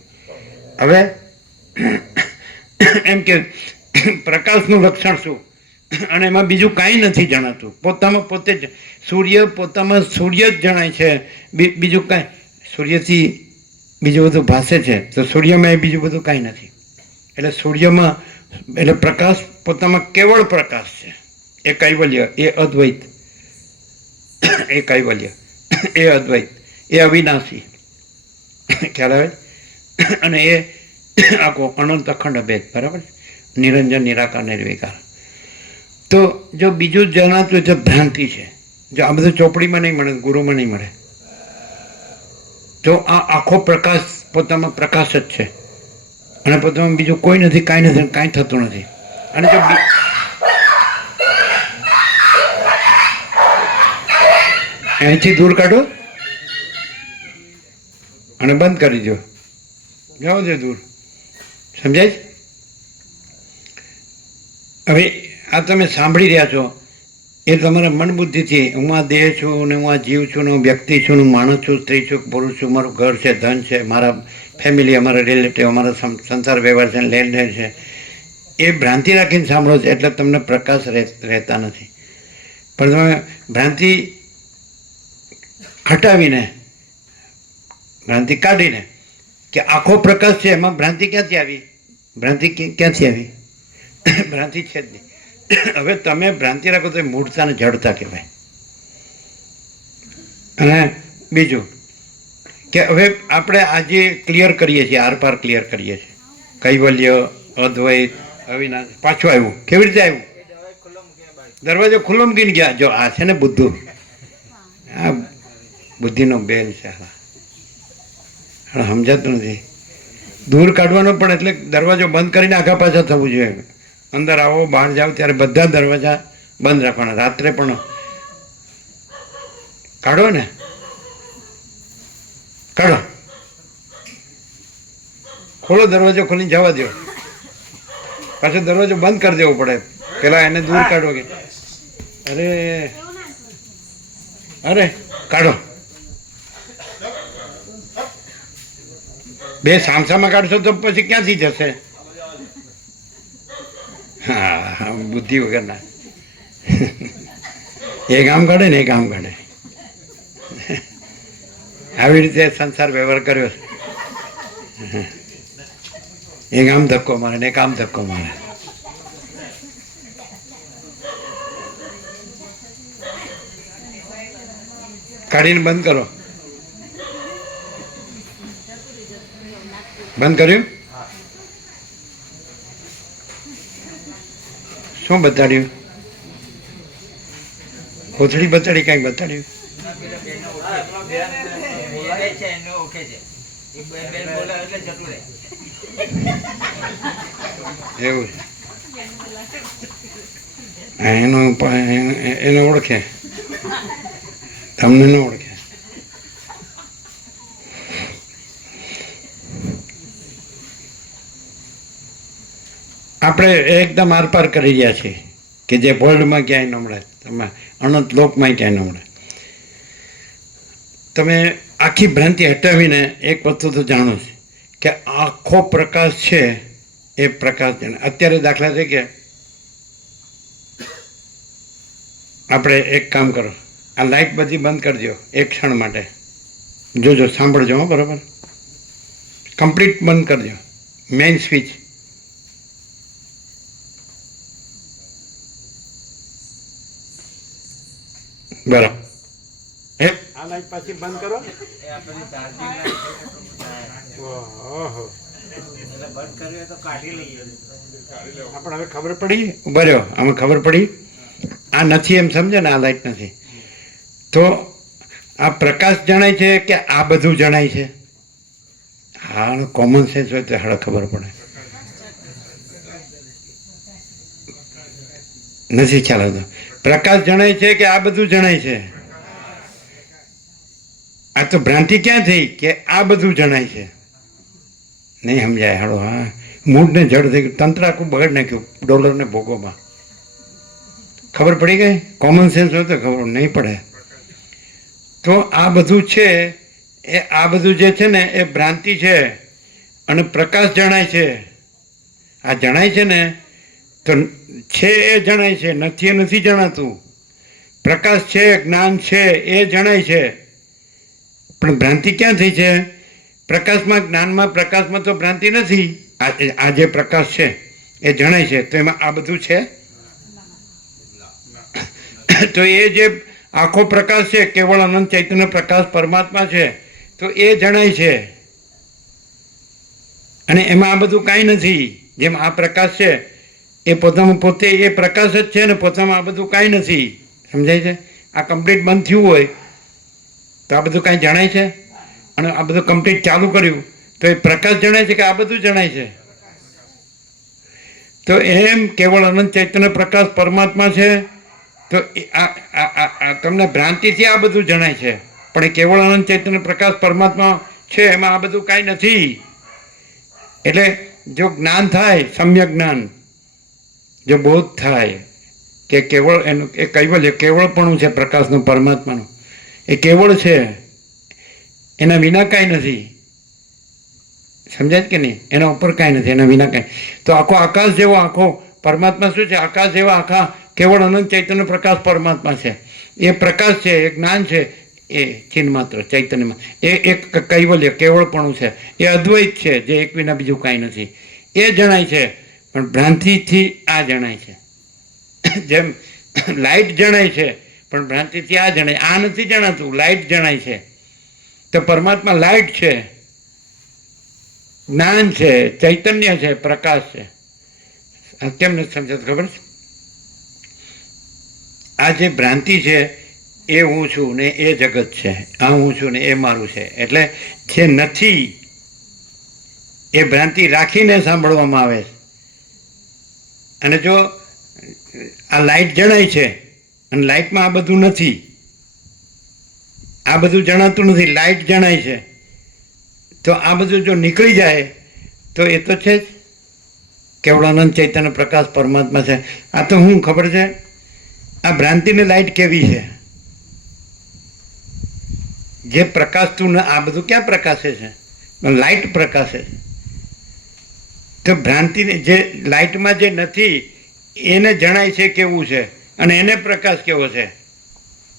હવે એમ કે પ્રકાશનું લક્ષણ શું, અને એમાં બીજું કાંઈ નથી જણાતું. પોતામાં પોતે જ સૂર્ય, પોતામાં સૂર્ય જ જણાય છે, બીજું કાંઈ. સૂર્યથી બીજું બધું ભાસે છે, તો સૂર્યમાં એ બીજું બધું કાંઈ નથી. એટલે સૂર્યમાં એટલે પ્રકાશ પોતામાં કેવળ પ્રકાશ છે. એ કૈવલ્ય, એ અદ્વૈત, એ કૈવલ્ય, એ અદ્વૈત, એ અવિનાશી, ખ્યાલ આવે. અને એ આખો અનંત અખંડ ભેદ, બરાબર, નિરંજન, નિરાકાર, નિર્વિકાર. તો જો બીજું જણાતું તો ભ્રાંતિ છે. જો આ બધું ચોપડીમાં નહીં મળે, ગુરુમાં નહીં મળે. તો આ આખો પ્રકાશ પોતામાં પ્રકાશ જ છે, અને પોતામાં બીજું કોઈ નથી, કાંઈ નથી, કાંઈ થતું નથી. અને જો અહીંથી દૂર કાઢો અને બંધ કરી દો, જાઓ દે દૂર, સમજાય? હવે આ તમે સાંભળી રહ્યા છો એ તમારા મન બુદ્ધિથી, હું આ દેહ છું, ને હું આ જીવ છું, ને હું વ્યક્તિ છું, હું માણસ છું, સ્ત્રી છું, પુરુષ છું, મારું ઘર છે, ધન છે, મારા ફેમિલી, અમારા રિલેટિવ, અમારા સંસાર વ્યવહાર છે, લેનદેન છે, એ ભ્રાંતિ રાખીને સાંભળો છો. એટલે તમને પ્રકાશ રહેતા નથી. પણ તમે ભ્રાંતિ હટાવીને, ભ્રાંતિ કાઢીને, કે આખો પ્રકાશ છે, એમાં ભ્રાંતિ ક્યાંથી આવી? ભ્રાંતિ ક્યાંથી આવી? ભ્રાંતિ છે જ નહીં. હવે તમે ભ્રાંતિ રાખો તો એ મૂળતા ને જડતા કહેવાય. અને બીજું કે હવે આપણે આજે ક્લિયર કરીએ છીએ, આરપાર ક્લિયર કરીએ છીએ, કૈવલ્ય, અદ્વૈત, અવિનાશ. પાછું આવ્યું. કેવી રીતે આવ્યું? દરવાજો ખુલ્લો મૂકીને ગયા. જો આ છે ને બુદ્ધુ, આ બુદ્ધિનો બેલ છે, સમજાતું નથી. દૂર કાઢવાનો પણ એટલે દરવાજો બંધ કરીને આગા પાછા થવું જોઈએ. અંદર આવો, બહાર જાઓ ત્યારે બધા દરવાજા બંધ રાખવાના. રાત્રે પણ કાઢો ને, કાઢો, ખોલો દરવાજો, ખોલીને જવા દો. પાછો દરવાજો બંધ કરી દેવો પડે, પેલા એને દૂર કાઢો. કે અરે અરે કાઢો. બે સામસામાં કાઢશો તો પછી ક્યાંથી જશે? હા, બુદ્ધિ વગરના. એક આમ કાઢે ને એક આમ કાઢે. આવી રીતે સંસાર વ્યવહાર કર્યો છે. એક આમ ધક્કો મારે ને એક આમ ધક્કો મારે. કાઢીને બંધ કરો. બંધ કર્યું? શું બતાડ્યું? કોથળી બતાડી, કઈક બતાડ્યું? એવું એને ઓળખે, તમને ન ઓળખે. આપણે એકદમ આરપાર કરી રહ્યા છીએ કે જે વર્લ્ડમાં ક્યાંય ન મળે, તમે અનંત લોકમાં ક્યાંય ન મળે. તમે આખી ભ્રાંતિ હટાવીને એક વસ્તુ તો જાણો છે કે આખો પ્રકાશ છે એ પ્રકાશ જાણે. અત્યારે દાખલા તરીકે આપણે એક કામ કરો, આ લાઇટ બધી બંધ કરી દો એક ક્ષણ માટે. જોજો, સાંભળજો, હો, બરાબર? કમ્પ્લીટ બંધ કરી દો મેઇન સ્વિચ. બરાબર. આ લાઈટ પાછી બંધ કરો. આપણે હવે ખબર પડી, ઉભા રહ્યો, આમાં ખબર પડી. આ નથી એમ સમજે ને, આ લાઈટ નથી. તો આ પ્રકાશ જણાય છે કે આ બધું જણાય છે? હા, કોમન સેન્સ હોય તો હળ ખબર પડે. નથી ખ્યાલ આવતો. પ્રકાશ જણાય છે કે આ બધું જણાય છે? આ તો ભ્રાંતિ ક્યાં થઈ કે આ બધું જણાય છે? નહીં સમજાય. હાડો, હા, મૂળને જડ થઈ ગયું, તંત્ર આખું બગાડ નાખ્યું ડોલરને ભોગોમાં. ખબર પડી ગઈ? કોમન સેન્સ હોય તો ખબર નહીં પડે. તો આ બધું છે એ આ બધું જે છે ને એ ભ્રાંતિ છે અને પ્રકાશ જણાય છે. આ જણાય છે ને તો છે એ જણાય છે, નથી એ નથી જણાતું. પ્રકાશ છે, જ્ઞાન છે એ જણાય છે, પણ ભ્રાંતિ ક્યાં થઈ છે? પ્રકાશમાં, જ્ઞાનમાં, પ્રકાશમાં તો ભ્રાંતિ નથી. આ જે પ્રકાશ છે એ જણાય છે, તો એમાં આ બધું છે? તો એ જે આખો પ્રકાશ છે, કેવળ અનંત ચૈતન્ય પ્રકાશ પરમાત્મા છે, તો એ જણાય છે અને એમાં આ બધું કાંઈ નથી. જેમ આ પ્રકાશ છે એ પોતામાં પોતે એ પ્રકાશ જ છે ને પોતામાં આ બધું કાંઈ નથી. સમજાય છે? આ કમ્પ્લીટ બંધ થયું હોય તો આ બધું કાંઈ જણાય છે? અને આ બધું કમ્પ્લીટ ચાલુ કર્યું તો એ પ્રકાશ જણાય છે કે આ બધું જણાય છે? તો એમ કેવળ અનંત ચૈતન્ય પ્રકાશ પરમાત્મા છે, તો તમને ભ્રાંતિથી આ બધું જણાય છે, પણ એ કેવળ અનંત ચૈતન્ય પ્રકાશ પરમાત્મા છે, એમાં આ બધું કાંઈ નથી. એટલે જો જ્ઞાન થાય, સમ્યક જ્ઞાન, જો બોધ થાય કે કેવળ એનું એ કૈવલ્ય કેવળપણું છે પ્રકાશનું, પરમાત્માનું, એ કેવળ છે, એના વિના કાંઈ નથી. સમજાય કે નહીં? એના ઉપર કાંઈ નથી, એના વિના કાંઈ. તો આખો આકાશ જેવો આખો પરમાત્મા શું છે? આકાશ જેવા આખા કેવળ અનંત ચૈતન્ય પ્રકાશ પરમાત્મા છે. એ પ્રકાશ છે, એ જ્ઞાન છે, એ ચિન્હ માત્ર ચૈતન્યમાં, એ એક કૈવલ્ય કેવળપણું છે, એ અદ્વૈત છે, જે એક વિના બીજું કાંઈ નથી. એ જણાય છે, પણ ભ્રાંતિથી આ જણાય છે. જેમ લાઇટ જણાય છે પણ ભ્રાંતિથી આ જણાય. આ નથી જણાતું, લાઇટ જણાય છે. તો પરમાત્મા લાઇટ છે, જ્ઞાન છે, ચૈતન્ય છે, પ્રકાશ છે. આ કેમ નથી સમજાતું ખબર છે? આ જે ભ્રાંતિ છે એ હું છું ને એ જગત છે, આ હું છું ને એ મારું છે. એટલે જે નથી એ ભ્રાંતિ રાખીને સાંભળવામાં આવે છે. અને જો આ લાઇટ જણાય છે અને લાઇટમાં આ બધું નથી, આ બધું જણાતું નથી, લાઇટ જણાય છે, તો આ બધું જો નીકળી જાય તો એ તો છે જ કેવળ અનંત ચૈતન્ય પ્રકાશ પરમાત્મા છે. આ તો હું ખબર છે, આ ભ્રાંતિની લાઇટ કેવી છે? જે પ્રકાશતું ને આ બધું ક્યાં પ્રકાશે છે? લાઇટ પ્રકાશે છે. તો ભ્રાંતિને જે લાઇટમાં જે નથી એને જણાય છે કેવું છે, અને એને પ્રકાશ કેવો છે,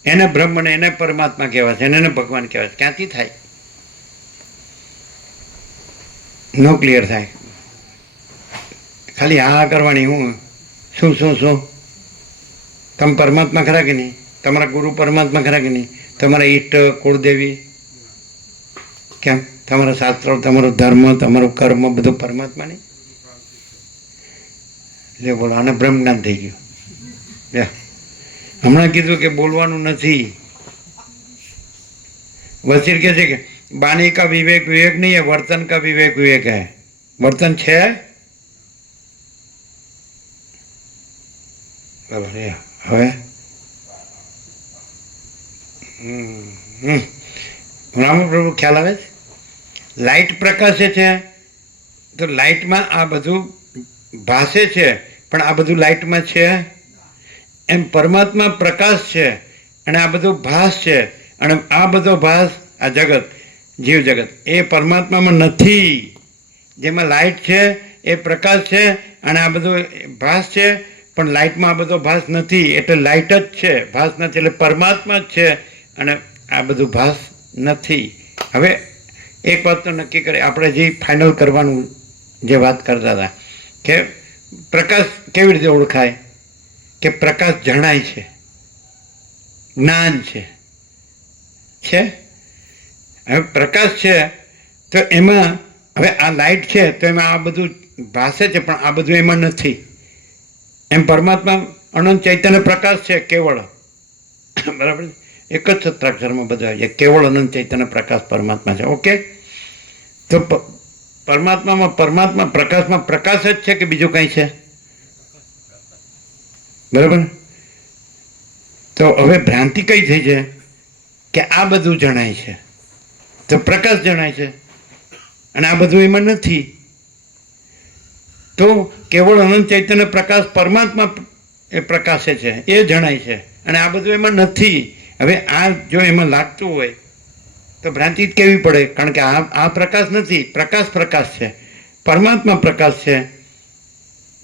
એને બ્રહ્મ ને એને પરમાત્મા કહેવાય છે, એને ભગવાન કહેવાય છે. ક્યાંથી થાય? નો ક્લિયર થાય. ખાલી હા કરવાની. હું શું શું શું? તમે પરમાત્મા ખરા કે નહીં? તમારા ગુરુ પરમાત્મા ખરા કે નહીં? તમારા ઈષ્ટ કુળદેવી કેમ? તમારા શાસ્ત્રો, તમારો ધર્મ, તમારું કર્મ બધું પરમાત્મા નહીં? લે બોલો, આને બ્રહ્મ જ્ઞાન થઈ ગયું. હમણાં કીધું કે બોલવાનું નથી. વસીર કહે છે કે बानी का विवेक विवेक नहीं है, वर्तन का विवेक विवेक है. वर्तन છે? હવે રામપ્રભુ ખ્યાલ આવે છે? લાઇટ પ્રકાશે છે તો લાઇટમાં આ બધું ભાસે છે, પણ આ બધું લાઇટમાં છે. એમ પરમાત્મા પ્રકાશ છે અને આ બધું ભાસ છે, અને આ બધો ભાસ, આ જગત, જીવ જગત, એ પરમાત્મામાં નથી. જેમાં લાઇટ છે એ પ્રકાશ છે અને આ બધો ભાસ છે, પણ લાઇટમાં આ બધો ભાસ નથી. એટલે લાઇટ જ છે, ભાસ નથી. એટલે પરમાત્મા જ છે અને આ બધું ભાસ નથી. હવે એક વાત તો નક્કી કરી, આપણે જે ફાઇનલ કરવાનું જે વાત કરતા હતા કે પ્રકાશ કેવી રીતે ઓળખાય? કે પ્રકાશ જણાય છે, જ્ઞાન છે. હવે પ્રકાશ છે તો એમાં, હવે આ લાઇટ છે તો એમાં આ બધું ભાસે છે, પણ આ બધું એમાં નથી. એમ પરમાત્મા અનંત ચૈતન્ય પ્રકાશ છે, કેવળ. બરાબર? એક જ સત્રાક્ષરમાં બધા છે, કેવળ અનંત ચૈતન્ય પ્રકાશ પરમાત્મા છે. ઓકે? તો પરમાત્મા પ્રકાશમાં પ્રકાશ જ છે કે બીજું કંઈ છે? બરાબર? તો હવે ભ્રાંતિ કઈ થઈ છે કે આ બધું જણાય છે, તો પ્રકાશ જણાય છે અને આ બધું એમાં નથી. તો કેવળ અનંત ચૈતન્ય પ્રકાશ પરમાત્મા એ પ્રકાશે છે, એ જણાય છે, અને આ બધું એમાં નથી. હવે આ જો એમાં લાગતું હોય તો ભ્રાંતિ જ કેવી પડે, કારણ કે આ પ્રકાશ નથી, પ્રકાશ પ્રકાશ છે, પરમાત્મા પ્રકાશ છે,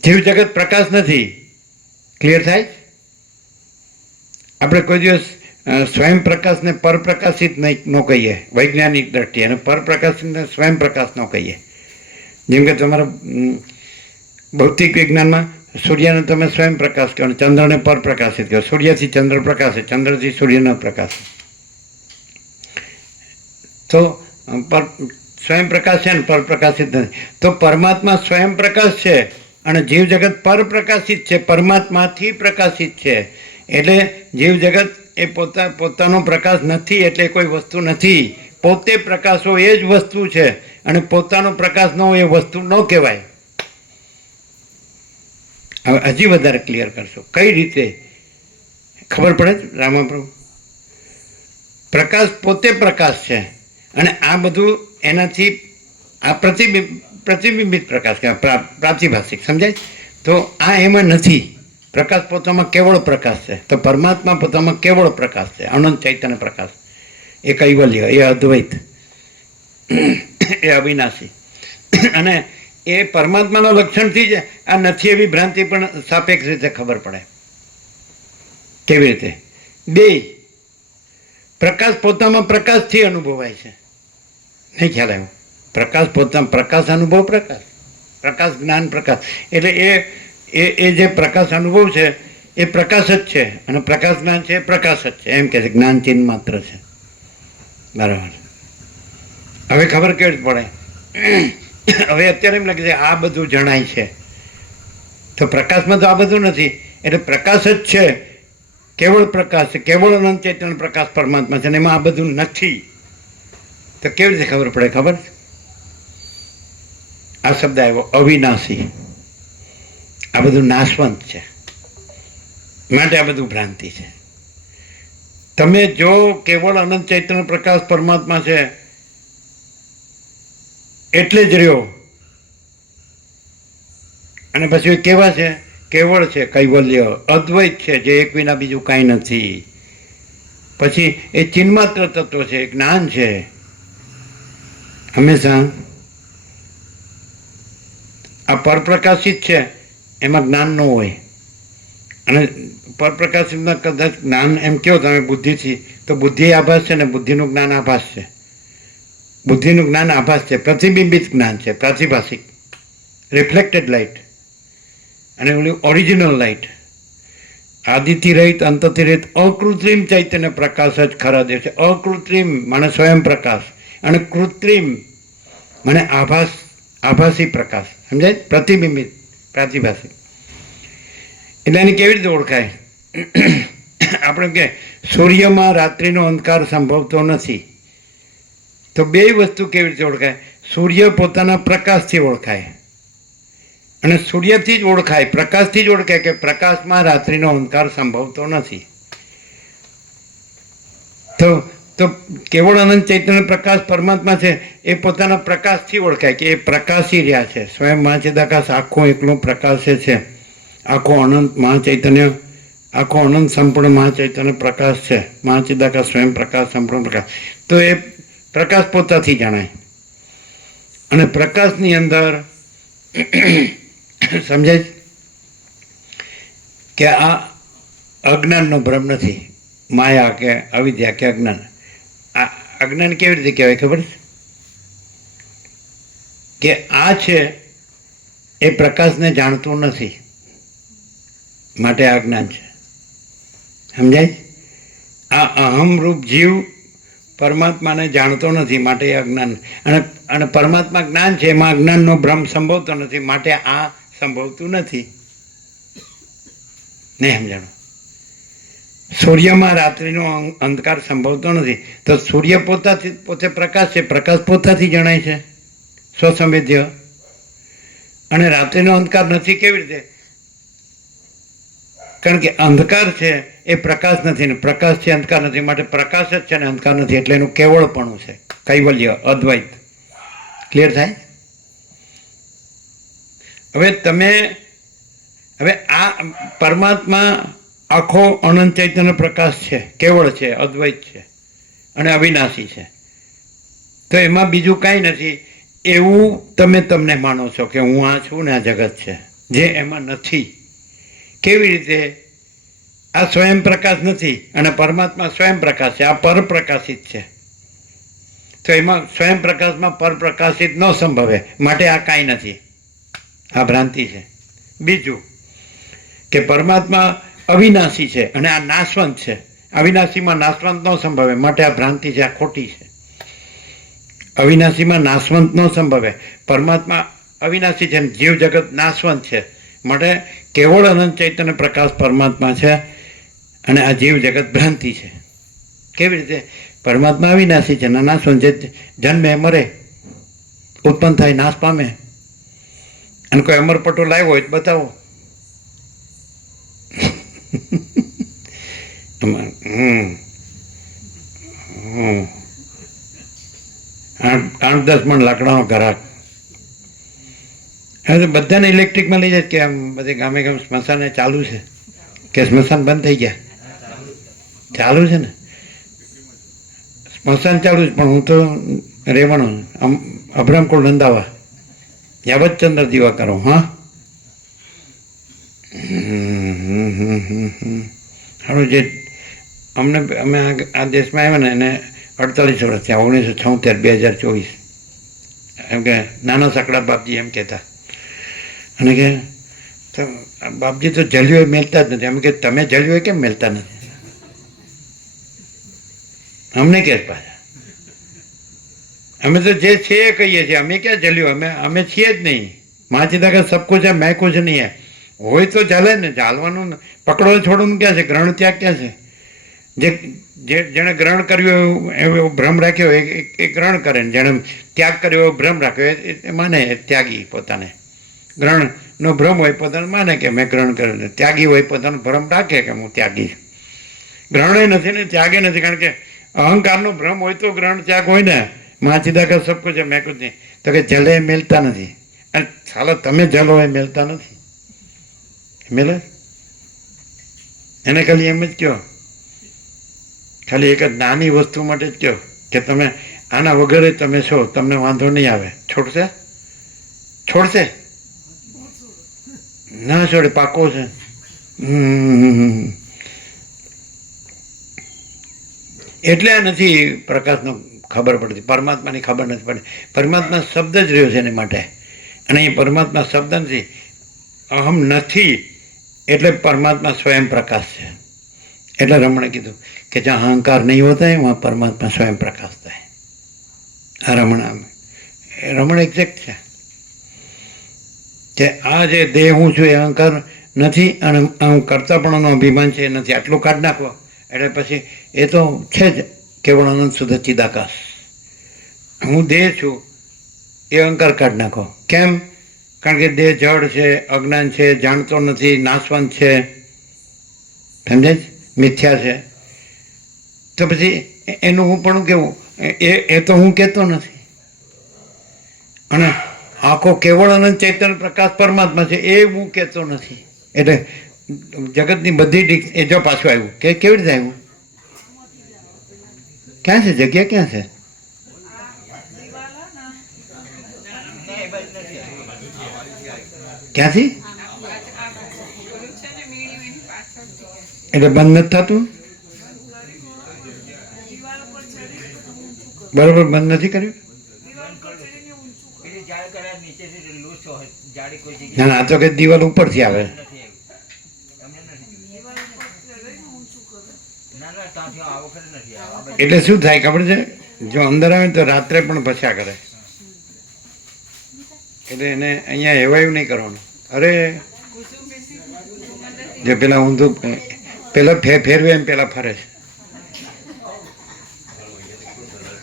જીવ જગત પ્રકાશ નથી. ક્લિયર થાય? આપણે કોઈ દિવસ સ્વયં પ્રકાશને પરપ્રકાશિત ન કહીએ વૈજ્ઞાનિક દ્રષ્ટિએ, અને પરપ્રકાશિતને સ્વયં પ્રકાશ ન કહીએ. જેમ કે તમારા ભૌતિક વિજ્ઞાનમાં સૂર્યને તમે સ્વયં પ્રકાશ કહો અને ચંદ્રને પરપ્રકાશિત કહો. સૂર્યથી ચંદ્ર પ્રકાશ, ચંદ્રથી સૂર્યનો પ્રકાશ. તો સ્વયં પ્રકાશ છે ને પરપ્રકાશિત નથી. તો પરમાત્મા સ્વયં પ્રકાશ છે અને જીવ જગત પરપ્રકાશિત છે, પરમાત્માથી પ્રકાશિત છે. એટલે જીવ જગત એ પોતાનો પ્રકાશ નથી, એટલે કોઈ વસ્તુ નથી. પોતે પ્રકાશ હોય એ જ વસ્તુ છે, અને પોતાનો પ્રકાશ ન હોય એ વસ્તુ ન કહેવાય. હવે હજી વધારે ક્લિયર કરશો, કઈ રીતે ખબર પડે છે રામાપ્રભુ? પ્રકાશ પોતે પ્રકાશ છે, અને આ બધું એનાથી આ પ્રતિબિંબિત પ્રકાશ કહેવાય, પ્રાતિભાષિક. સમજાય? તો આ એમાં નથી. પ્રકાશ પોતામાં કેવળ પ્રકાશ છે, તો પરમાત્મા પોતામાં કેવળ પ્રકાશ છે, અનંત ચૈતન્ય પ્રકાશ. એ કૈવલ્ય, એ અદ્વૈત, એ અવિનાશી. અને એ પરમાત્માના લક્ષણથી જ આ નથી એવી ભ્રાંતિ પણ સાપેક્ષ રીતે ખબર પડે. કેવી રીતે? બે પ્રકાશ પોતામાં પ્રકાશથી અનુભવાય છે. નહીં ખ્યાલ આવ્યો? પ્રકાશ પોતામાં પ્રકાશ અનુભવ, પ્રકાશ જ્ઞાન પ્રકાશ. એટલે એ જે પ્રકાશ અનુભવ છે એ પ્રકાશ જ છે, અને પ્રકાશ જ્ઞાન છે એ પ્રકાશ જ છે. એમ કે છે જ્ઞાન ચિહ્ન માત્ર છે. બરાબર. હવે ખબર કેવી રીતે પડે? હવે અત્યારે એમ લાગે છે આ બધું જણાય છે, તો પ્રકાશમાં તો આ બધું નથી. એટલે પ્રકાશ જ છે, કેવળ પ્રકાશ છે, કેવળ અનંત ચૈતન્ય પ્રકાશ પરમાત્મા છે, અને એમાં આ બધું નથી. તો કેવી રીતે ખબર પડે? ખબર? આ શબ્દ આવ્યો અવિનાશી. આ બધું નાશવંત છે, માટે આ બધું ભ્રાંતિ છે. તમે જો કેવળ અનંત ચૈતન્ય પ્રકાશ પરમાત્મા છે એટલે જ રહ્યો, અને પછી કેવા છે? કેવળ છે, કૈવલ્ય, અદ્વૈત છે, જે એક વિના બીજું કાંઈ નથી. પછી એ ચિન્માત્ર તત્વ છે, જ્ઞાન છે. હંમેશા આ પરપ્રકાશિત છે, એમાં જ્ઞાન ન હોય. અને પરપ્રકાશિતમાં કદાચ જ્ઞાન એમ કહો તમે બુદ્ધિથી, તો બુદ્ધિ આભાસ છે ને બુદ્ધિનું જ્ઞાન આભાસ છે. બુદ્ધિનું જ્ઞાન આભાસ છે, પ્રતિબિંબિત જ્ઞાન છે, પ્રાતિભાષિક, રિફ્લેક્ટેડ લાઇટ. અને ઓલી ઓરિજિનલ લાઇટ, આદિથી રહિત, અંતથી રહિત, અકૃત્રિમ ચૈતન્ય પ્રકાશ જ ખરા દેવ છે. અકૃત્રિમ મને સ્વયં પ્રકાશ, અને કૃત્રિમ મને આભાસી પ્રકાશ. સમજાય? પ્રતિબિંબિત, પ્રાતિભાષિક. એટલે એની કેવી રીતે ઓળખાય? આપણે કે સૂર્યમાં રાત્રિનો અંધકાર સંભવતો નથી, તો બે વસ્તુ કેવી રીતે ઓળખાય? સૂર્ય પોતાના પ્રકાશથી ઓળખાય, અને સૂર્યથી જ ઓળખાય, પ્રકાશથી જ ઓળખાય કે પ્રકાશમાં રાત્રિનો અંધકાર સંભવતો નથી. તો કેવળ અનંત ચૈતન્ય પ્રકાશ પરમાત્મા છે, એ પોતાના પ્રકાશથી ઓળખાય કે એ પ્રકાશી રહ્યા છે. સ્વયં મહાચિદાકાશ આખો એકલો પ્રકાશ છે, આખો અનંત મહાચૈતન્ય, આખો અનંત સંપૂર્ણ મહાચૈતન્ય પ્રકાશ છે. મહાચિદાકાશ સ્વયં પ્રકાશ, સંપૂર્ણ પ્રકાશ. તો એ પ્રકાશ પોતાથી જણાય. અને પ્રકાશની અંદર સમજાય કે આ અજ્ઞાનનો ભ્રમ નથી, માયા કે અવિદ્યા કે અજ્ઞાન. આ અજ્ઞાન કેવી રીતે કહેવાય ખબર છે? કે આ છે એ પ્રકાશને જાણતું નથી, માટે આ અજ્ઞાન છે. સમજાય? આ અહમરૂપ જીવ પરમાત્માને જાણતો નથી, માટે એ અજ્ઞાન. અને પરમાત્મા જ્ઞાન છે, એમાં અજ્ઞાનનો ભ્રમ સંભવતો નથી, માટે આ સંભવતું નથી. નહીં સમજાણું? સૂર્યમાં રાત્રિનો અંધકાર સંભવતો નથી, તો સૂર્ય પોતે પ્રકાશ છે, પ્રકાશ પોતાથી જણાય છે, સ્વસંવેદ્ય. અને રાત્રિનો અંધકાર નથી કેવી રીતે? કારણ કે અંધકાર છે એ પ્રકાશ નથી, ને પ્રકાશ છે અંધકાર નથી, માટે પ્રકાશ જ છે ને અંધકાર નથી. એટલે એનું કેવળપણું છે, કૈવલ્ય, અદ્વૈત. ક્લિયર થાય? હવે આ પરમાત્મા આખો અનંત ચૈતન્ય પ્રકાશ છે, કેવળ છે, અદ્વૈત છે અને અવિનાશી છે. તો એમાં બીજું કાંઈ નથી એવું તમને માનો છો કે હું આ છું ને આ જગત છે, જે એમાં નથી. કેવી રીતે? આ સ્વયં પ્રકાશ નથી અને પરમાત્મા સ્વયં પ્રકાશ છે, આ પરપ્રકાશિત છે. તો એમાં સ્વયં પ્રકાશમાં પરપ્રકાશિત ન સંભવે, માટે આ કાંઈ નથી. આ ભ્રાંતિ છે. બીજું કે પરમાત્મા અવિનાશી છે અને આ નાશવંત છે. અવિનાશીમાં નાશવંત ન સંભવે, માટે આ ભ્રાંતિ છે, આ ખોટી છે. અવિનાશીમાં નાશવંત ન સંભવે. પરમાત્મા અવિનાશી છે, જીવ જગત નાશવંત છે, માટે કેવળ અનંત ચૈતન્ય પ્રકાશ પરમાત્મા છે અને આ જીવ જગત ભ્રાંતિ છે. કેવી રીતે? પરમાત્મા અવિનાશી છે, નાશવંત છે, જન્મે મરે, ઉત્પન્ન થાય, નાશ પામે. અને કોઈ અમરપટો લાવ્યો હોય તો બતાવો. આઠ 10 મણ લાકડાનો ઘરાક. હવે તો બધાને ઇલેક્ટ્રિકમાં લઈ જાય કે આમ બધે ગામે ગામ સ્મશાને ચાલુ છે કે સ્મશાન બંધ થઈ ગયા? ચાલુ છે ને, સ્મશાન ચાલુ છે. પણ હું તો રેવાનો અબ્રામકુળ નંદાવા યાવતચંદ્ર દીવા કરો. હા, સારું. જે અમે આ દેશમાં આવ્યા ને એને 48 વર્ષ થયા, 1976, 2024. એમ કે નાના સકડા બાપજી એમ કહેતા. અને કે બાપજી તો જલ્યો હોય મેલતા જ નથી. એમ કે તમે જલ્યો હોય કેમ મેલતા નથી? અમને કે પાછા અમે તો જે છે એ કહીએ છીએ. અમે ક્યાં જલ્યો? અમે છીએ જ નહીં. માચીદા કે સબ કુછ હે, મેં કુછ નહીં હે. હોય તો ચાલે ને, ચાલવાનું. પકડો છોડવાનું ક્યાં છે? ગ્રહણ ત્યાગ ક્યાં છે? જેણે ગ્રહણ કર્યું એવો ભ્રમ રાખ્યો એ ગ્રહણ કરે ને જેણે ત્યાગ કર્યો એવો ભ્રમ રાખ્યો એ માને ત્યાગી. પોતાને ગ્રહણનો ભ્રમ હોય પોતાને માને કે મેં ગ્રહણ કર્યું. ત્યાગી હોય પોતાનો ભ્રમ રાખે કે હું ત્યાગી. ગ્રહણે નથી ને ત્યાગે નથી. કારણ કે અહંકારનો ભ્રમ હોય તો ગ્રહણ ત્યાગ હોય ને. માચીદા કર સબ કુછ મેં કુછ નહીં. તો કે જલે એ મેલતા નથી. અને સાલા તમે જલો એ મેલતા નથી. મેલે એને ખાલી એમ જ કહો, ખાલી એક જ નાની વસ્તુ માટે જ કહો કે તમે આના વગર તમે છો, તમને વાંધો નહીં આવે. છોડશે? છોડશે? ના છોડે, પાકો છે. એટલે આ નથી પ્રકાશનો ખબર પડતી, પરમાત્માની ખબર નથી પડતી. પરમાત્મા શબ્દ જ રહ્યો છે એની માટે. અને એ પરમાત્મા શબ્દ નથી, અહમ નથી. એટલે પરમાત્મા સ્વયં પ્રકાશ છે. એટલે રમણે કીધું કે જ્યાં અહંકાર નહીં હોતા હોય વहाँ પરમાત્મા સ્વયં પ્રકાશ થાય. આ રમણ એક્ઝેક્ટ છે કે આ જે દેહ હું છું એ અહંકાર નથી અને હું કરતાપણાનો અભિમાન છે એ નથી. આટલું કાઢ નાખો એટલે પછી એ તો છે જ કેવળ અનંત શુદ્ધ ચિદાકાશ. હું દેહ છું એ અહંકાર કાઢ નાખો. કેમ? કારણ કે દેહ જડ છે, અજ્ઞાન છે, જાણતો નથી, નાશવંત છે, સમજાય છે, મિથ્યા છે. તો પછી એનું હું પણ કેવું? એ તો હું કહેતો નથી. અને આખો કેવળ અનંત ચૈતન્ય પ્રકાશ પરમાત્મા છે એ હું કહેતો નથી. એટલે જગતની બધી એ જો પાછું આવ્યું કે કેવી રીતે આવ્યું? ક્યાં છે જગ્યા? ક્યાં છે? ક્યાંથી? એટલે બંધ નથી થતું? બરોબર બંધ નથી કર્યું? ના ના, તો કે દિવાલ ઉપરથી આવે. એટલે શું થાય ખબર છે? જો અંદર આવે તો રાત્રે પણ ભસ્યા કરે. એટલે એને અહીંયા હેવાયું નહીં કરવાનું. અરે જે પેલા ઊંધું પેલા ફેરવે એમ પેલા ફરે છે.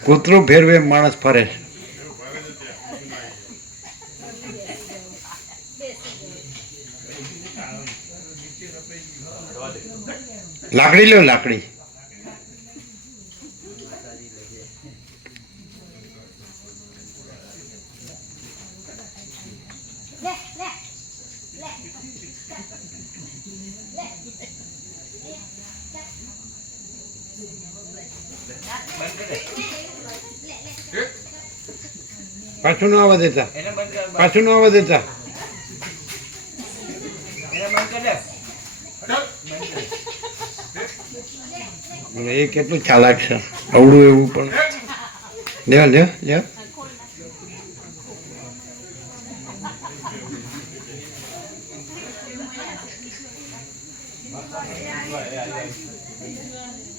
કૂતરું ફેરવે એમ માણસ ફરે છે. લાકડી લો, લાકડી. પાછું ન આવવા દેતા, પાછું ન આવવા દેતા. એ કેટલું ચાલાક છે, અવળું એવું પણ. લ્યો લ્યો લ્યો.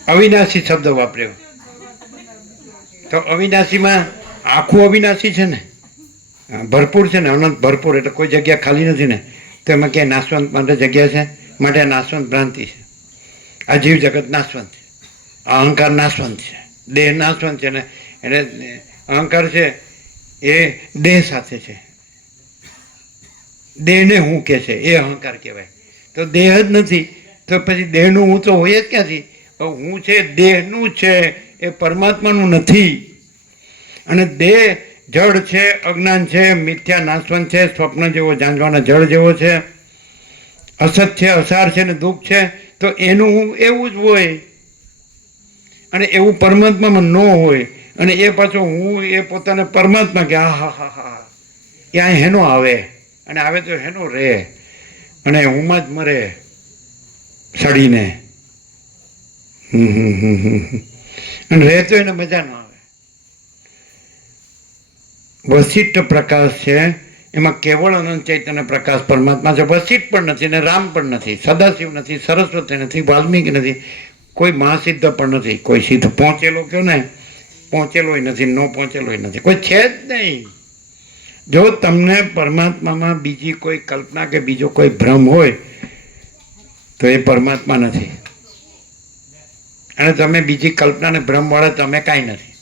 અવિનાશી શબ્દ વાપર્યો. તો અવિનાશીમાં આખું અવિનાશી છે ને, ભરપૂર છે ને, અનંત ભરપૂર, એટલે કોઈ જગ્યા ખાલી નથી ને. તો એમાં ક્યાંય નાશવંત માટે જગ્યા છે? માટે આ નાશવંત ભ્રાંતિ છે. આ જીવ જગત નાશવંત છે, અહંકાર નાશવંત છે, દેહ નાશવંત છે ને. એટલે અહંકાર છે એ દેહ સાથે છે, દેહને હું કે છે એ અહંકાર કહેવાય. તો દેહ જ નથી તો પછી દેહનું હું તો હોય જ ક્યાંથી? હું છે દેહનું છે, એ પરમાત્માનું નથી. અને દેહ જળ છે, અજ્ઞાન છે, મિથ્યા નાશવંત છે, સ્વપ્ન જેવો જાંજવાના જળ જેવો છે, અસત છે, અસાર છે ને દુઃખ છે. તો એનું હું એવું જ હોય અને એવું પરમાત્મામાં ન હોય. અને એ પાછો હું એ પોતાને પરમાત્મા કે હા હા હા હા ત્યાં હેનો આવે અને આવે તો હેનો રહે અને હુંમાં જ મરે સડીને. અને રહે તો એને મજા ન આવે. વશિષ્ઠ પ્રકાશ છે, એમાં કેવળ અનંત ચૈતન્ય પ્રકાશ પરમાત્મા છે. વશિષ્ઠ પણ નથી ને રામ પણ નથી, સદાશિવ નથી, સરસ્વતી નથી, વાલ્મીકી નથી, કોઈ મહાસિદ્ધ પણ નથી, કોઈ સિદ્ધ પહોંચેલો કયો ને, પહોંચેલોય નથી, ન પહોંચેલોય નથી, કોઈ છે જ નહીં. જો તમને પરમાત્મામાં બીજી કોઈ કલ્પના કે બીજો કોઈ ભ્રમ હોય તો એ પરમાત્મા નથી. અને તમે બીજી કલ્પના ને ભ્રમ વાળા તમે કાંઈ નથી.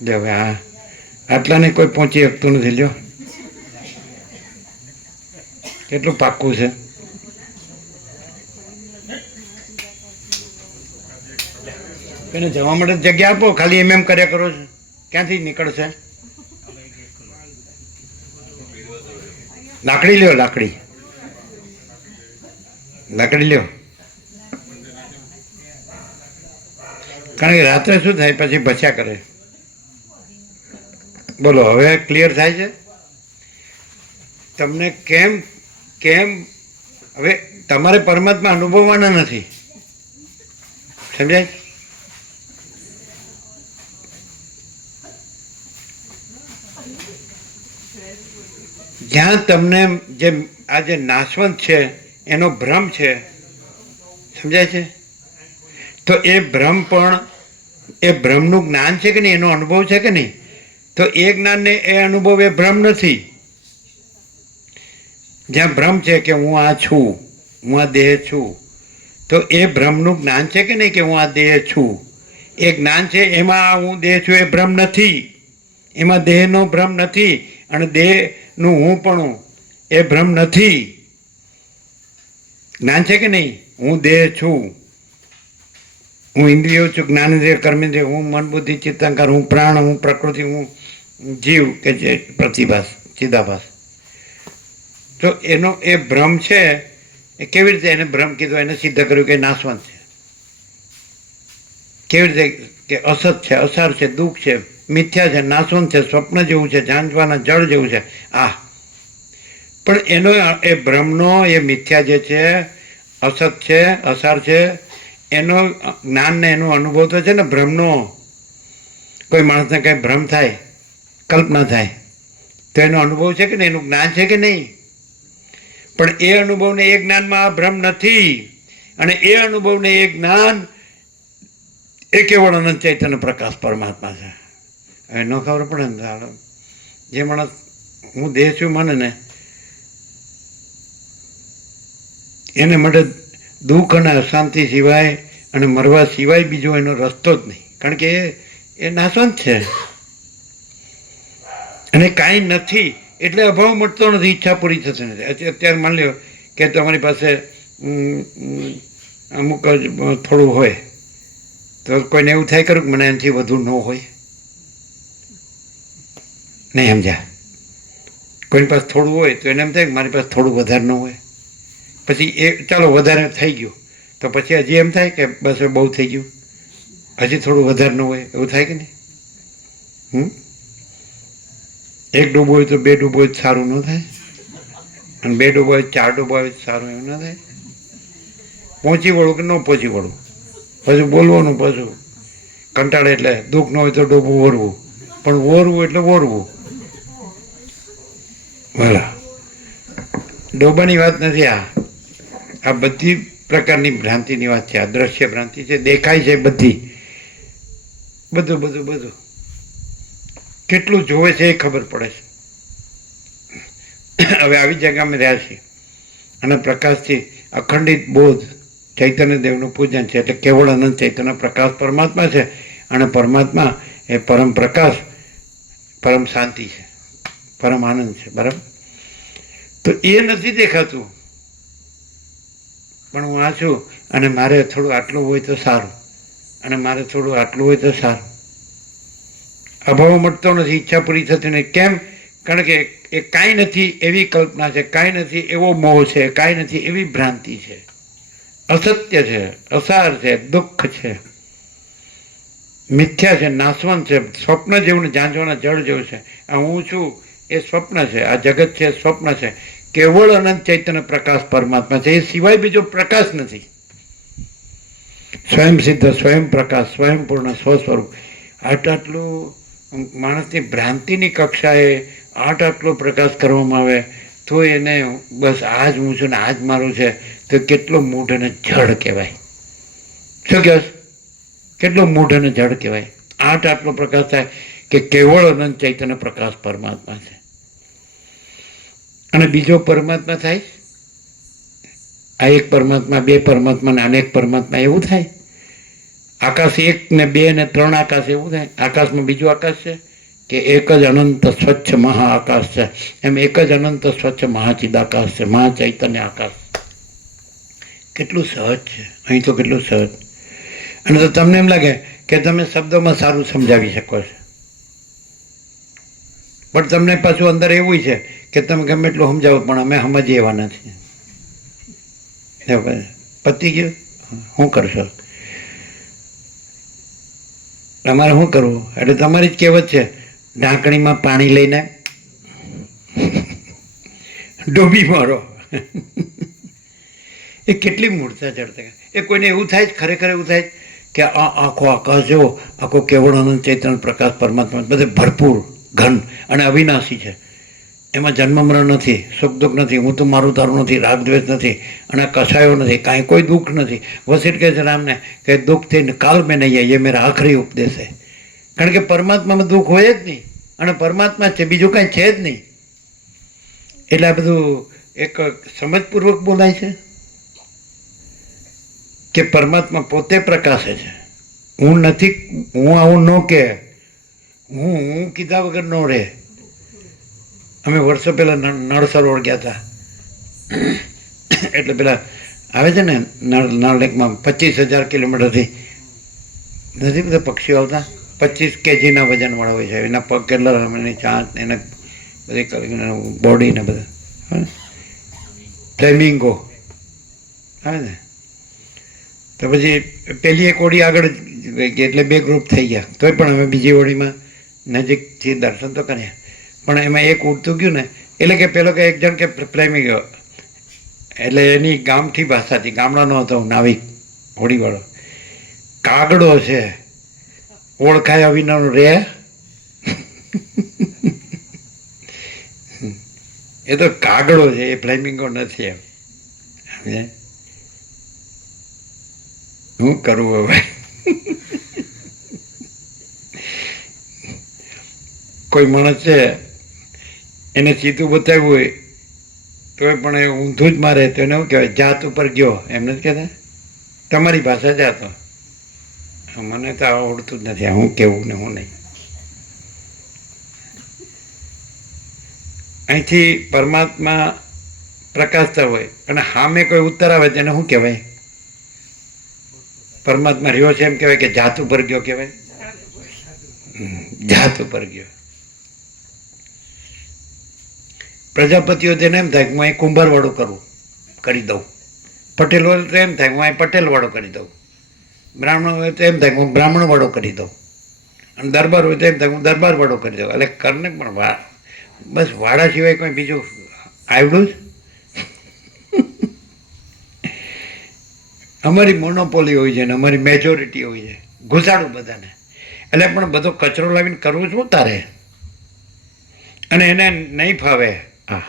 હવે હા આટલાને કોઈ પહોંચી શકતું નથી. લ્યો કેટલું પાક્કું છે. એને જવા માટે જગ્યા આપો, ખાલી એમ કર્યા કરો છો, ક્યાંથી નીકળશે? લાકડી લ્યો, લાકડી લાકડી લ્યો. કારણ કે રાત્રે શું થાય પછી બચ્યા કરે. બોલો હવે ક્લિયર થાય છે તમને? કેમ કેમ હવે તમારે પરમાત્મા અનુભવવાના નથી, સમજાય? જ્યાં તમને જે આ જે નાશવંત છે એનો ભ્રમ છે, સમજાય છે? તો એ ભ્રમ પણ એ ભ્રમનું જ્ઞાન છે કે નહીં, એનો અનુભવ છે કે નહીં? તો એ જ્ઞાનને એ અનુભવ એ ભ્રમ નથી. જ્યાં ભ્રમ છે કે હું આ છું, હું આ દેહ છું, તો એ ભ્રમનું જ્ઞાન છે કે નહીં કે હું આ દેહ છું? એ જ્ઞાન છે, એમાં હું દેહ છું એ ભ્રમ નથી, એમાં દેહનો ભ્રમ નથી. અને દેહનું હું પણ એ ભ્રમ નથી. જ્ઞાન છે કે નહીં? હું દેહ છું, હું ઇન્દ્રિયો છું, જ્ઞાનેન્દ્રિય, કર્મેન્દ્રિય, હું મન બુદ્ધિ ચિત્તાંકાર, હું પ્રાણ, હું પ્રકૃતિ, હું જીવ કે જે પ્રતિભાસ ચિદાભાસ. તો એનો એ ભ્રમ છે એ કેવી રીતે એને ભ્રમ કીધો? એને સિદ્ધ કર્યું કે નાશવંત છે. કેવી રીતે? કે અસત છે, અસાર છે, દુઃખ છે, મિથ્યા છે, નાશવંત છે, સ્વપ્ન જેવું છે, જાંજવાના જળ જેવું છે. આ પણ એનો એ ભ્રમનો એ મિથ્યા જે છે, અસત છે, અસાર છે, એનો જ્ઞાન ને એનો અનુભવ તો છે ને ભ્રમનો. કોઈ માણસને કંઈ ભ્રમ થાય, કલ્પના થાય, તો એનો અનુભવ છે કે નહીં, એનું જ્ઞાન છે કે નહીં? પણ એ અનુભવને એ જ્ઞાનમાં આ ભ્રમ નથી. અને એ અનુભવને એ જ્ઞાન એ કેવળ અનંત ચૈતન્ય પ્રકાશ પરમાત્મા છે. હવે ન ખબર પડે ને, જે માણસ હું દેહ છું મને ને એને માટે દુઃખ અને અશાંતિ સિવાય અને મરવા સિવાય બીજો એનો રસ્તો જ નહીં. કારણ કે એ નાશવંત છે અને કાંઈ નથી એટલે અભાવ મળતો નથી, ઈચ્છા પૂરી થતી નથી. અત્યારે માની લો કે તમારી પાસે અમુક જ થોડું હોય તો કોઈને એવું થાય ખરું કે મને એનાથી વધુ ન હોય? નહીં સમજ્યા? કોઈની પાસે થોડું હોય તો એને એમ થાય કે મારી પાસે થોડું વધારે ન હોય. પછી એ ચાલો વધારે થઈ ગયું તો પછી હજી એમ થાય કે બસ બહુ થઈ ગયું, હજી થોડું વધારે ન હોય, એવું થાય કે નહીં? એક ડૂબો હોય તો બે ડૂબો હોય તો સારું ન થાય, અને બે ડૂબો હોય 4 ડૂબો હોય તો સારું એવું ન થાય. પહોંચી વળું કે ન પહોંચી વળું, પછી બોલવાનું, પાછું કંટાળે એટલે દુઃખ ન હોય તો ડૂબું ઓરવું, પણ ઓરવું એટલે ઓરવું. ભલા ડોબાની વાત નથી. આ બધી પ્રકારની ભ્રાંતિની વાત છે. આ દ્રશ્ય ભ્રાંતિ છે, દેખાય છે બધી, બધું બધું બધું કેટલું જોવે છે એ ખબર પડે છે. હવે આવી જગ્યામાં રહ્યા છીએ અને પ્રકાશથી અખંડિત બોધ ચૈતન્ય દેવનું પૂજન છે, એટલે કેવળ અનંત ચૈતન્ય પ્રકાશ પરમાત્મા છે, અને પરમાત્મા એ પરમ પ્રકાશ, પરમ શાંતિ છે, પરમ આનંદ છે. બરાબર? તો એ નથી દેખાતું, પણ હું આ છું, અને મારે થોડું આટલું હોય તો સારું, અને મારે થોડું આટલું હોય તો સારું. અભાવ મળતો નથી, ઈચ્છા પૂરી થતી નથી. કેમ? કારણ કે એ કાંઈ નથી એવી કલ્પના છે, કાંઈ નથી એવો મોહ છે, કાંઈ નથી એવી ભ્રાંતિ છે, અસત્ય છે, અસાર છે, દુઃખ છે, મિથ્યા છે, નાશવંત છે, સ્વપ્ન જેવું, ઝાંઝવાના જળ જેવું છે. આ હું છું એ સ્વપ્ન છે, આ જગત છે એ સ્વપ્ન છે. કેવળ અનંત ચૈતન્ય પ્રકાશ પરમાત્મા છે, એ સિવાય બીજો પ્રકાશ નથી. સ્વયં સિદ્ધ, સ્વયં પ્રકાશ, સ્વયંપૂર્ણ, સ્વસ્વરૂપ. આટલું માણસની ભ્રાંતિની કક્ષાએ આટલો પ્રકાશ કરવામાં આવે તો એને બસ આ જ હું છું ને આ જ મારું છે, તો કેટલો મૂઢ અને જડ કહેવાય. શું કહેવાય? કેટલો મૂઢ અને જડ કહેવાય. આટલો પ્રકાશ થાય કે કેવળ અનંત ચૈતન્ય પ્રકાશ પરમાત્મા છે. અને બીજો પરમાત્મા થાય, આ એક પરમાત્મા, બે પરમાત્મા ને અનેક પરમાત્મા, એવું થાય. આકાશ 1 ને 2 ને 3 આકાશ, એવું થાય. આકાશમાં બીજું આકાશ છે કે એક જ અનંત સ્વચ્છ મહાઆકાશ છે, એમ એક જ અનંત સ્વચ્છ મહાચિદાકાશ છે, મહાચૈતન્ય આકાશ. કેટલું સહજ છે અહીં તો, કેટલું સહજ. અને તો તમને એમ લાગે કે તમે શબ્દોમાં સારું સમજાવી શકો છો, પણ તમને પાછું અંદર એવું છે કે તમે ગમે એટલું સમજાવો પણ અમે સમજીએ એવા નથી. પતી ગયું, શું કરશો? તમારે શું કરવું? એટલે તમારી જ કહેવત છે, ઢાંકણીમાં પાણી લઈને ડૂબી મારો. એ કેટલી મૂર્છા ચડતા. એ કોઈને એવું થાય જ, ખરેખર એવું થાય કે આ આખો આકાશ જેવો, આખો કેવળ અનંત ચૈતન્ય પ્રકાશ પરમાત્મા બધે ભરપૂર, ઘન અને અવિનાશી છે. એમાં જન્મ મરણ નથી, સુખ દુઃખ નથી, હું તો મારું તારું નથી, રાગ દ્વેષ નથી, અને કસાયો નથી, કાંઈ કોઈ દુઃખ નથી. વસીઠ કહે છે રામને કે દુઃખ થઈને કાલ મેં નહીં આવી, એ મેરા આખરી ઉપદેશ છે. કારણ કે પરમાત્મામાં દુઃખ હોય જ નહીં, અને પરમાત્મા છે, બીજું કાંઈ છે જ નહીં. એટલે આ બધું એક સમજપૂર્વક બોલાય છે કે પરમાત્મા પોતે પ્રકાશે છે. હું નથી, હું આવું ન કે, હું કીધા વગર ન રહે. અમે વર્ષો પહેલાં નળ સરોવર ગયા હતા, એટલે પેલા આવે છે ને નળ લેકમાં 25,000 કિલોમીટરથી નથી બધા પક્ષીઓ આવતા, 25 kgના વજનવાળા હોય છે. એના પગ કેટલા, એની ચાંચ, એના બધી બોડી ને બધા ફ્લેમિંગો આવે ને. તો પછી પહેલી એક ઓડી આગળ ગઈ એટલે 2 ગ્રુપ થઈ ગયા. તોય પણ અમે બીજી ઓડીમાં નજીકથી દર્શન તો કર્યા, પણ એમાં એક ઉડતું ગયું ને, એટલે કે પેલો કે એક જણ કે પ્રેમી ગયો, એટલે એની ગામઠી ભાષાથી, ગામડાનો હતો નાવિક હોડીવાળો, કાગડો છે ઓળખાય અવિનાનો રે. એ તો કાગડો છે, એ ફ્લેમિંગો નથી. એમ શું કરવું હવે? કોઈ માણસ છે એને સીધું બતાવ્યું હોય તોય પણ એ ઊંધું જ મારે, તો એને શું કહેવાય? જાત ઉપર ગયો, એમ નથી કહેતા? તમારી ભાષા જાતો. મને તો આવડતું જ નથી હું કેવું ને હું નહીં. અહીંથી પરમાત્મા પ્રકાશતા હોય અને સામે કોઈ ઉત્તર આવે તેને શું કહેવાય? પરમાત્મા રહ્યો છે એમ કહેવાય કે જાત ઉપર ગયો કહેવાય? જાત ઉપર ગયો. પ્રજાપતિઓ તેને એમ થાય કે હું અહીં કુંભારવાળું કરી દઉં, પટેલ હોય તો એમ થાય હું અહીં પટેલવાળો કરી દઉં, બ્રાહ્મણ હોય તો એમ થાય હું બ્રાહ્મણવાળો કરી દઉં, અને દરબાર હોય તો એમ થાય હું દરબારવાળો કરી દઉં. એટલે કરને પણ બસ વાડા સિવાય કોઈ બીજું આવડું જ. અમારી મોનોપોલી હોય છે ને અમારી મેજોરિટી હોય છે, ઘુસાડું બધાને. એટલે પણ બધો કચરો લાવીને કરવું શું તારે? અને એને નહીં ફાવે. હા,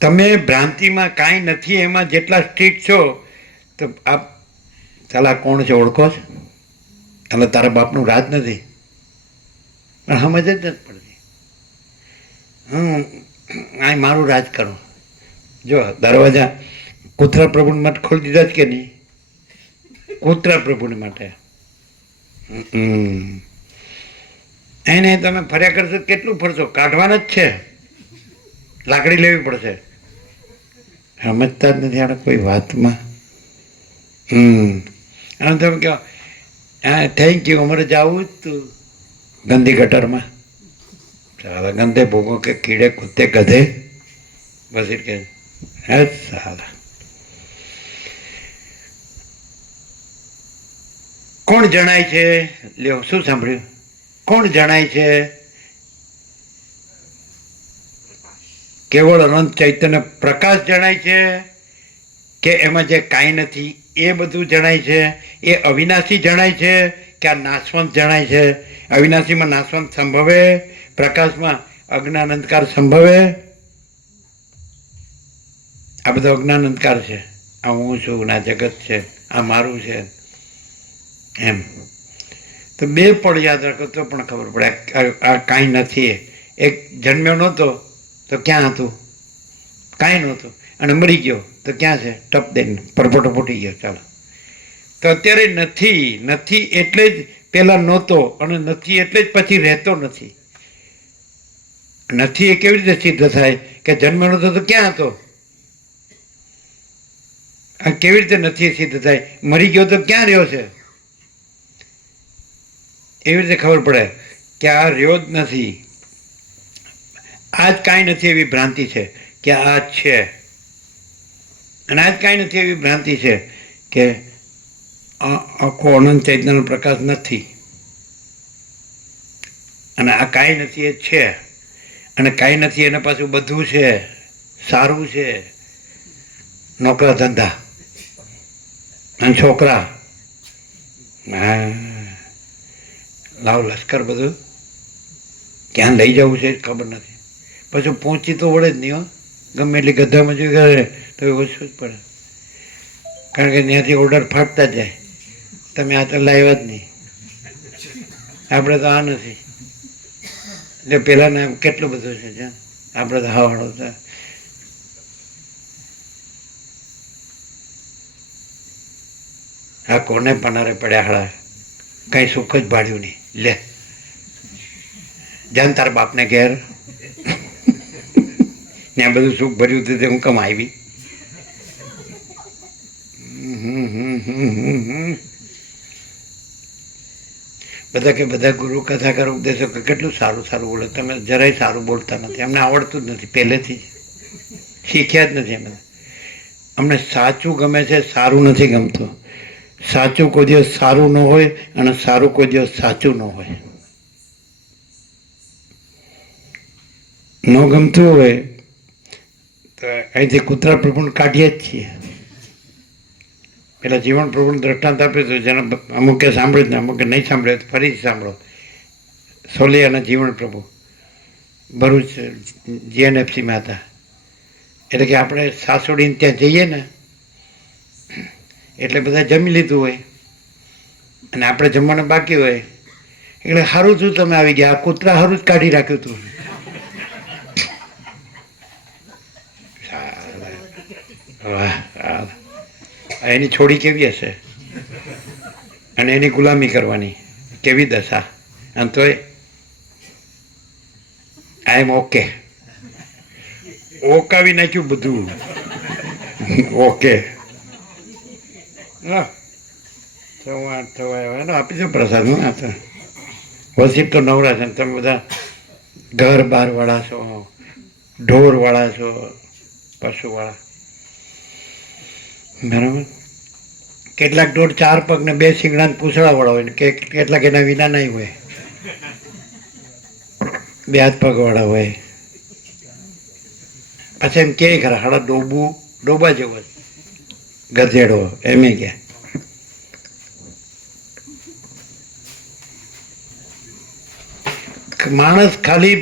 તમે ભ્રાંતિમાં કાંઈ નથી એમાં જેટલા સ્ટ્રીટ છો તો આપ ચાલા કોણ છે ઓળખો છો? એટલે તારા બાપનું રાજ નથી, પણ સમજ જ નથી પડતી. આ મારું રાજ કરું. જો દરવાજા કૂતરા પ્રભુને માટે ખોલી દીધા જ કે નહીં? કૂતરા પ્રભુને માટે એને તમે ફર્યા કરશો કેટલું ફરશો? કાઢવાના જ છે, લાકડી લેવી પડશે. સમજતા જ નથી આને કોઈ વાતમાં. અને તમે કહો હા થેન્ક યુ, અમારે જવું જ તું ગંદી ગટરમાં. સારા ગંદે ભોગો કે કીડે કૂદતે ગધે બસ એ કે હે સારા. કોણ જણાય છે? લ્યો શું સાંભળ્યું? કોણ જણાય છે? કેવળ અનંત ચૈતન્ય પ્રકાશ જણાય છે કે એમાં જે કાંઈ નથી એ બધું જણાય છે? એ અવિનાશી જણાય છે કે આ નાશવંત જણાય છે? અવિનાશીમાં નાશવંત સંભવે, પ્રકાશમાં અજ્ઞાન અંધકાર સંભવે. આ બધો અજ્ઞાન અંધકાર છે. આ હું છું, આ જગત છે, આ મારું છે એમ. તો બે પળ યાદ રાખો તો પણ ખબર પડે આ કાંઈ નથી. એક જન્મ્યો નહોતો તો ક્યાં હતું? કાંઈ નહોતું. અને મરી ગયો તો ક્યાં છે? ટપ દઈને પરપોટો ફૂટી ગયો. ચાલો, તો અત્યારે નથી. નથી એટલે જ પહેલાં નહોતો, અને નથી એટલે જ પછી રહેતો નથી. નથી એ કેવી રીતે સિદ્ધ થાય કે જન્મ્યો નહોતો તો ક્યાં હતો? આ કેવી રીતે નથી સિદ્ધ થાય? મરી ગયો તો ક્યાં રહ્યો છે? એવી રીતે ખબર પડે કે આ રહ્યો જ નથી. આ જ કાંઈ નથી એવી ભ્રાંતિ છે કે આ જ છે. અને આ જ કાંઈ નથી એવી ભ્રાંતિ છે કે આખો અનંત ચૈતન્યનો પ્રકાશ નથી. અને આ કાંઈ નથી એ છે. અને કાંઈ નથી એના પાછું બધું છે, સારું છે, નોકરા ધંધા અને છોકરા. હા, લાવ લશ્કર બધું ક્યાં લઈ જવું છે ખબર નથી. પછી પહોંચી તો વળે જ નહીં. હો, ગમે એટલી ગધા મજૂરી કરે તો એ ઓછું જ પડે. કારણ કે ત્યાંથી ઓર્ડર ફાટતા જાય. તમે આ તો લાવ્યા જ નહીં, આપણે તો આ નથી. એટલે પહેલાંને કેટલું બધું છે જ્યાં આપણે તો હાવાળો છે. આ કોને પનારે પડ્યા હાળા, કંઈ સુખ જ ભાડ્યું નહીં. લે જાન તારા બાપને ઘેર, ત્યાં બધું સુખ ભર્યું હતું તે હું કમ આવી? બધા કે બધા ગુરુ કથા કરો ઉપદેશો કે કેટલું સારું સારું બોલે. તમે જરાય સારું બોલતા નથી. અમને આવડતું જ નથી, પહેલેથી જ શીખ્યા જ નથી. અમને સાચું ગમે છે, સારું નથી ગમતું. સાચું કોઈ દિવસ સારું ન હોય અને સારું કોઈ દિવસ સાચું ન હોય. ન ગમતું હોય તો અહીંથી કૂતરા પ્રભુને કાઢીએ જ છીએ. પેલા જીવન પ્રભુનું દ્રષ્ટાંત આપ્યું હતું, જેને અમુકે સાંભળ્યું ને અમુકે નહીં સાંભળ્યું તો ફરીથી સાંભળો. સોલી અને જીવન પ્રભુ ભરૂચ જીએનએફસીમાં હતા. એટલે કે આપણે સાસોડીને ત્યાં જઈએ ને એટલે બધા જમી લીધું હોય અને આપણે જમવાનું બાકી હોય. એટલે સારું થયું તમે આવી ગયા, આ કૂતરા સારું જ કાઢી રાખ્યું હતું. વાહ, એની છોડી કેવી હશે અને એની ગુલામી કરવાની કેવી દશા. અને તોય આઈ એમ ઓકે, ઓકાવી નાખ્યું બધું. ઓકે, આપીશું પ્રસાદ. હું આ તો વસીપ તો નવરા છે. તમે બધા ઘર બહાર વાળા છો, ઢોર વાળા છો, પશુ વાળા, બરાબર. કેટલાક ઢોર 4 પગ ને 2 શીંગડા પૂછડા વાળા હોય ને કેટલાક એના વિના નહીં હોય. બે હાથ પગવાળા હોય, પાછા એમ કે ખરા હાડા ડોબા જેવો ગધેડો એમ ક્યાં. માણસ ખાલી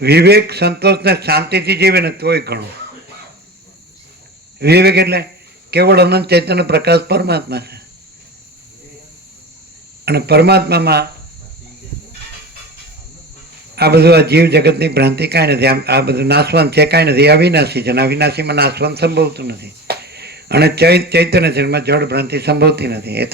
વિવેક સંતોષ ને શાંતિથી જીવે ને તોય ઘણું. વિવેક એટલે કેવળ અનંત ચૈતન્ય પ્રકાશ પરમાત્મા છે, અને પરમાત્મામાં આ બધું આ જીવ જગતની ભ્રાંતિ કાંઈ નથી. આ બધું નાશવંત છે કાંઈ નથી. અવિનાશી છે, અને અવિનાશીમાં નાશવંત સંભવતું નથી. અને ચૈતન્ય છે એમાં જળ ભ્રાંતિ સંભવતી નથી. એ તો